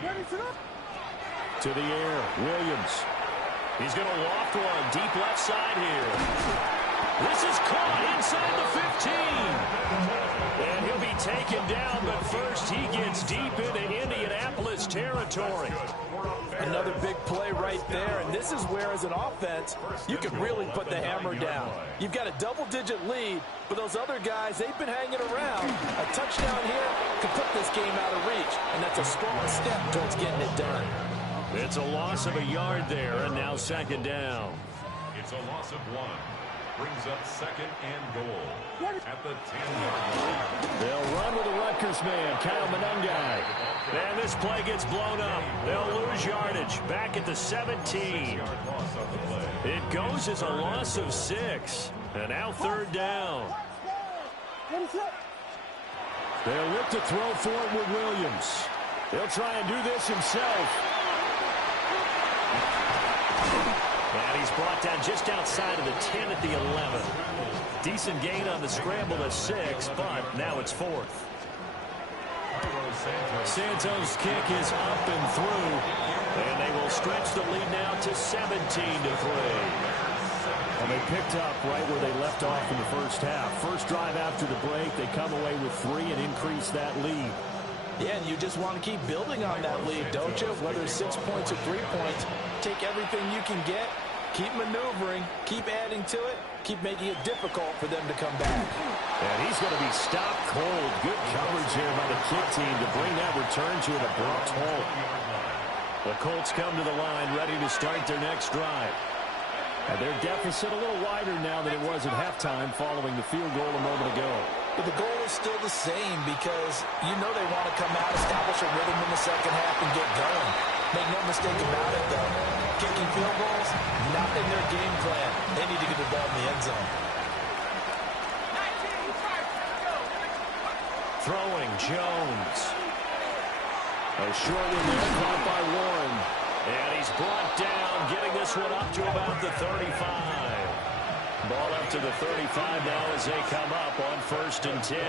To the air, Williams. He's going to loft one deep left side here. This is caught inside the 15. And he'll be taken down, but first he gets deep into Indianapolis territory. Another big play right there, and this is where, as an offense, you can really put the hammer down. You've got a double-digit lead, but those other guys, they've been hanging around. A touchdown here could put this game out of reach, and that's a strong step towards getting it done. It's a loss of a yard there, and now 2nd down. It's a loss of 1. Brings up 2nd and goal at the 10-yard line. They'll run with the Rutgers man, Kyle Monangai. And this play gets blown up. They'll lose yardage back at the 17. It goes as a loss of 6. And now 3rd down. They'll look to throw for it with Williams. They'll try and do this himself. And he's brought down just outside of the 10 at the 11. Decent gain on the scramble to 6, but now it's 4th. Santos' kick is up and through, and they will stretch the lead now to 17-3. And they picked up right where they left off in the first half. First drive after the break, they come away with 3 and increase that lead. Yeah, and you just want to keep building on that lead, don't you? Whether it's 6 points or 3 points, take everything you can get, keep maneuvering, keep adding to it, keep making it difficult for them to come back. And he's going to be stopped cold. Good coverage here by the kick team to bring that return to an abrupt halt. The Colts come to the line, ready to start their next drive. And their deficit a little wider now than it was at halftime following the field goal a moment ago. But the goal is still the same because you know they want to come out, establish a rhythm in the second half, and get going. Make no mistake about it, though. Kicking field goals, not in their game plan. They need to get the ball in the end zone. Throwing, Jones. A short one there, caught by Warren. And he's brought down, getting this one up to about the 35. Ball up to the 35 now as they come up on 1st and 10.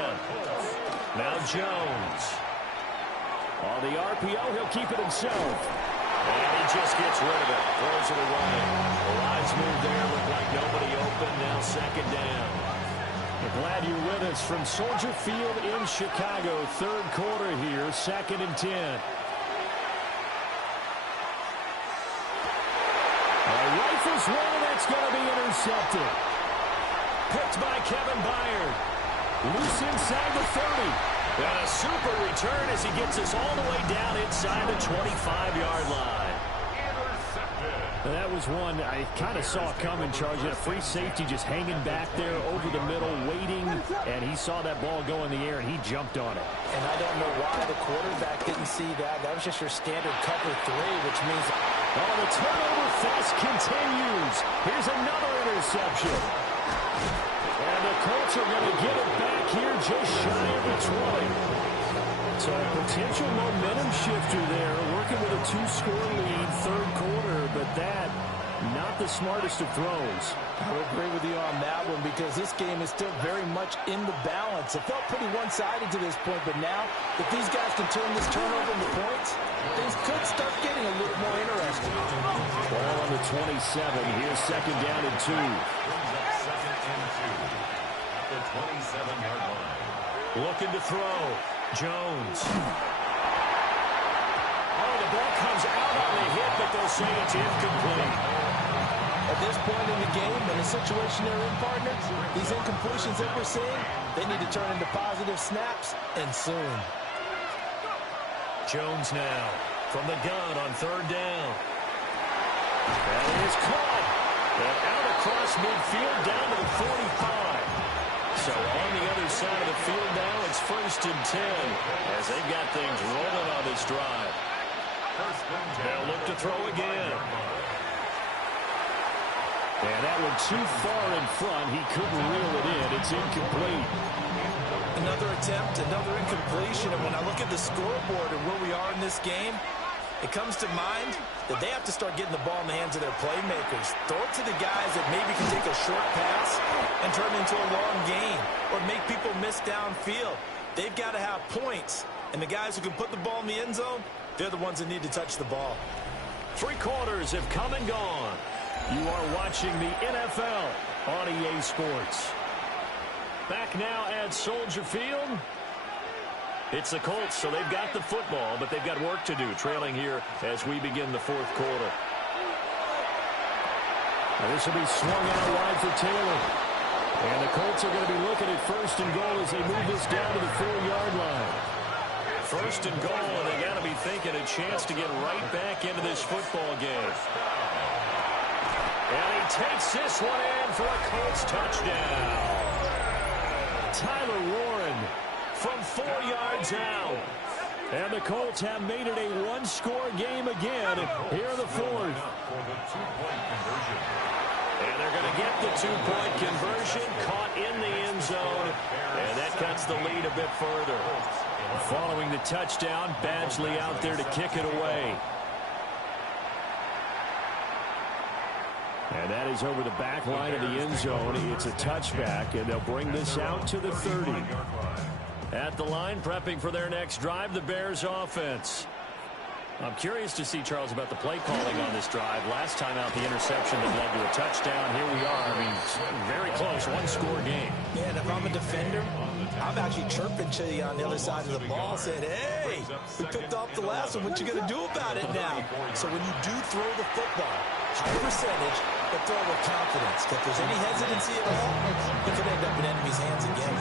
Now Jones. On the RPO, he'll keep it himself. And he just gets rid of it. Throws it away. The lines move there. Look like nobody open. Now 2nd down. We're glad you're with us from Soldier Field in Chicago. 3rd quarter here. 2nd and 10. Rifles one, that's going to be intercepted. Picked by Kevin Byard. Loose inside the 30. And a super return as he gets us all the way down inside the 25-yard line. And that was one I kind of saw coming, Charge. A free safety just hanging back there over the middle, waiting, and he saw that ball go in the air, and he jumped on it. And I don't know why the quarterback didn't see that. That was just your standard cover 3, which means... Oh, the turnover fest continues. Here's another interception. And the Colts are going to get it back here just shy of the 20. So a potential momentum shifter there, working with a 2-score lead, 3rd quarter, but that, not the smartest of throws. I would agree with you on that one because this game is still very much in the balance. It felt pretty one-sided to this point, but now, if these guys can turn this turnover into points, things could start getting a little more interesting. Ball on the 27. Here's 2nd down and 2. 2nd and 2 at the 27-yard line. Looking to throw. Jones. Oh, the ball comes out on the hit, but they'll say it's incomplete. At this point in the game, in the situation they're in, partner, these incompletions that we're seeing, they need to turn into positive snaps, and soon. Jones now from the gun on 3rd down. That is caught. And out across midfield down to the 45. So on the other side of the field now, it's 1st and 10 as they've got things rolling on this drive. They'll look to throw again. And that one too far in front. He couldn't reel it in. It's incomplete. Another attempt, another incompletion. And when I look at the scoreboard and where we are in this game, it comes to mind that they have to start getting the ball in the hands of their playmakers. Throw it to the guys that maybe can take a short pass and turn it into a long gain or make people miss downfield. They've got to have points. And the guys who can put the ball in the end zone, they're the ones that need to touch the ball. 3 quarters have come and gone. You are watching the NFL on EA Sports. Back now at Soldier Field. It's the Colts, so they've got the football, but they've got work to do, trailing here as we begin the 4th quarter. Now this will be swung out wide for Taylor. And the Colts are going to be looking at 1st and goal as they move this down to the 4-yard line. 1st and goal, and they got to be thinking a chance to get right back into this football game. And he takes this one in for a Colts touchdown. Tyler Warren from 4 yards out. And the Colts have made it a 1-score game again here in the 4th. And they're going to get the 2-point conversion, caught in the end zone, and that cuts the lead a bit further. Following the touchdown, Badgley out there to kick it away. And that is over the back line of the end zone. It's a touchback, and they'll bring this out to the 30. At the line, prepping for their next drive, the Bears offense. I'm curious to see, Charles, about the play calling on this drive. Last time out, the interception that led to a touchdown. Here we are. I mean, very close, one-score game. Yeah, and if I'm a defender, I'm actually chirping to you on the other side of the ball saying, hey, we picked off the last one. What you going to do about it now? So when you do throw the football, high percentage, but throw with confidence. If there's any hesitancy at all, it could end up in enemy's hands again.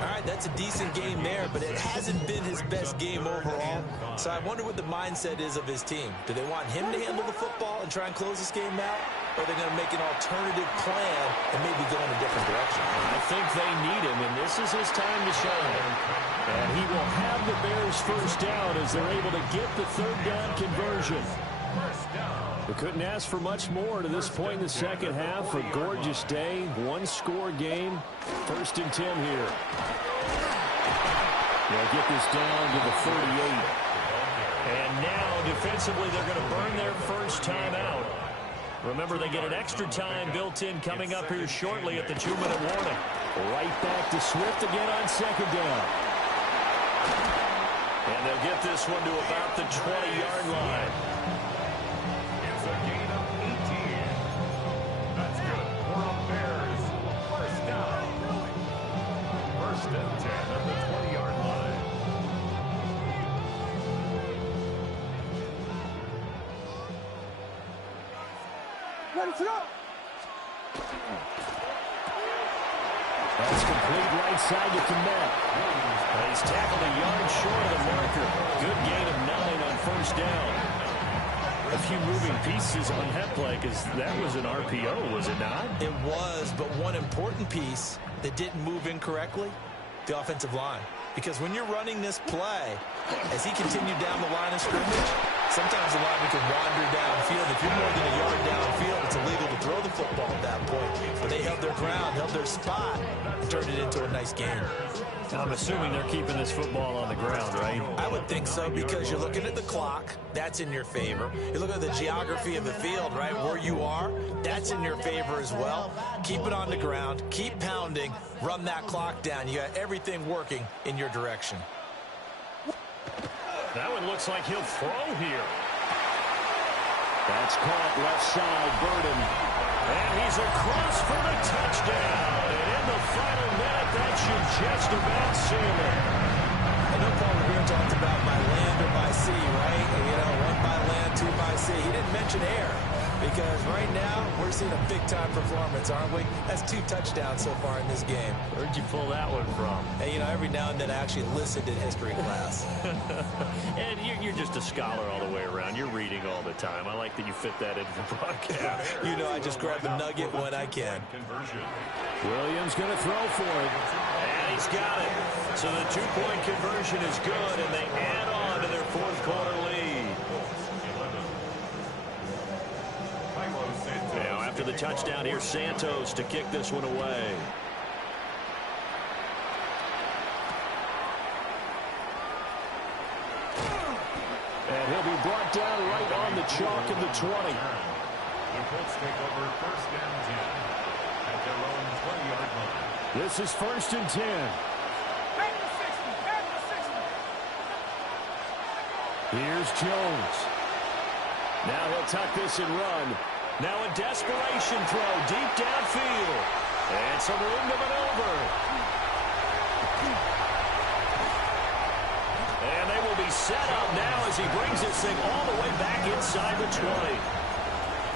All right, that's a decent game there, but it hasn't been his best game overall. So I wonder what the mindset is of his team. Do they want him to handle the football and try and close this game out? Or are they going to make an alternative plan and maybe go in a different direction? I think they need him, and this is his time to shine. And he will have the Bears first down as they're able to get the third down conversion. We couldn't ask for much more to this point in the second half. A gorgeous day, one-score game. 1st and 10 here. They'll get this down to the 38. And now, defensively, they're going to burn their first time out. Remember, they get an extra time built in coming up here shortly at the 2-minute warning. Right back to Swift again on second down. And they'll get this one to about the 20-yard line. It's a gain of 18. That's good for the Bears. First down. 1st and 10 at the 20-yard line. Ready to go. That's complete right side to Kmet. He's tackled a yard short of the marker. Good gain of 9 on 1st down. A few moving pieces on that play because that was an RPO, was it not? It was, but one important piece that didn't move incorrectly, the offensive line. Because when you're running this play, as he continued down the line of scrimmage, sometimes the lineman can wander downfield. If you're more than a yard downfield, it's illegal to throw the football at that point. But they held their ground, held their spot, and turned it into a nice game. I'm assuming they're keeping this football on the ground, right? I would think so because you're looking at the clock. That's in your favor. You look at the geography of the field, right, where you are. That's in your favor as well. Keep it on the ground. Keep pounding. Run that clock down. You got everything working in your direction. That one looks like he'll throw here. That's caught left side, Burden. And he's across for the touchdown. And in the final minute, that should just about seal it. I know Paul Revere talked about by land or by sea, right? And, you know, 1 by land, 2 by sea. He didn't mention air because right now we're seeing a big-time performance, aren't we? That's 2 touchdowns so far in this game. Where'd you pull that one from? Hey, you know, every now and then I actually listened in history class. And you're just a scholar all the way around. You're reading all the time. I like that you fit that into the broadcast. You know, I just grab a nugget when I can. Williams going to throw for it. And he's got it. So the 2-point conversion is good, and they add on to their 4th quarter lead. Now, after the touchdown, here's Santos to kick this one away. And he'll be brought down right on the chalk of the 20. The Colts take over 1st and 10 at their own 20-yard line. This is 1st and 10. Here's Jones. Now he'll tuck this and run. Now a desperation throw deep downfield. And some room to maneuver. And they will be set up now as he brings this thing all the way back inside the 20.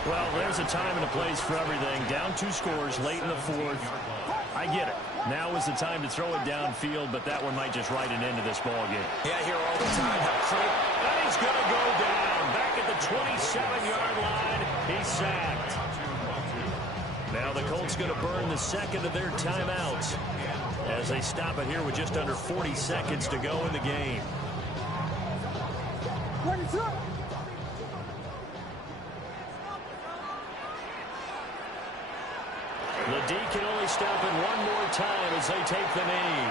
Well, there's a time and a place for everything. Down 2 scores late in the 4th. I get it. Now is the time to throw it downfield, but that one might just write an end to this ball game. Yeah, I hear all the time how critical. And he's going to go down. Back at the 27-yard line. He's sacked. Now the Colts going to burn the second of their timeouts as they stop it here with just under 40 seconds to go in the game. Ledee can only stop it one more time as they take the knee.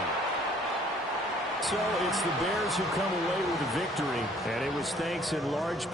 So it's the Bears who come away with the victory, and it was thanks in large part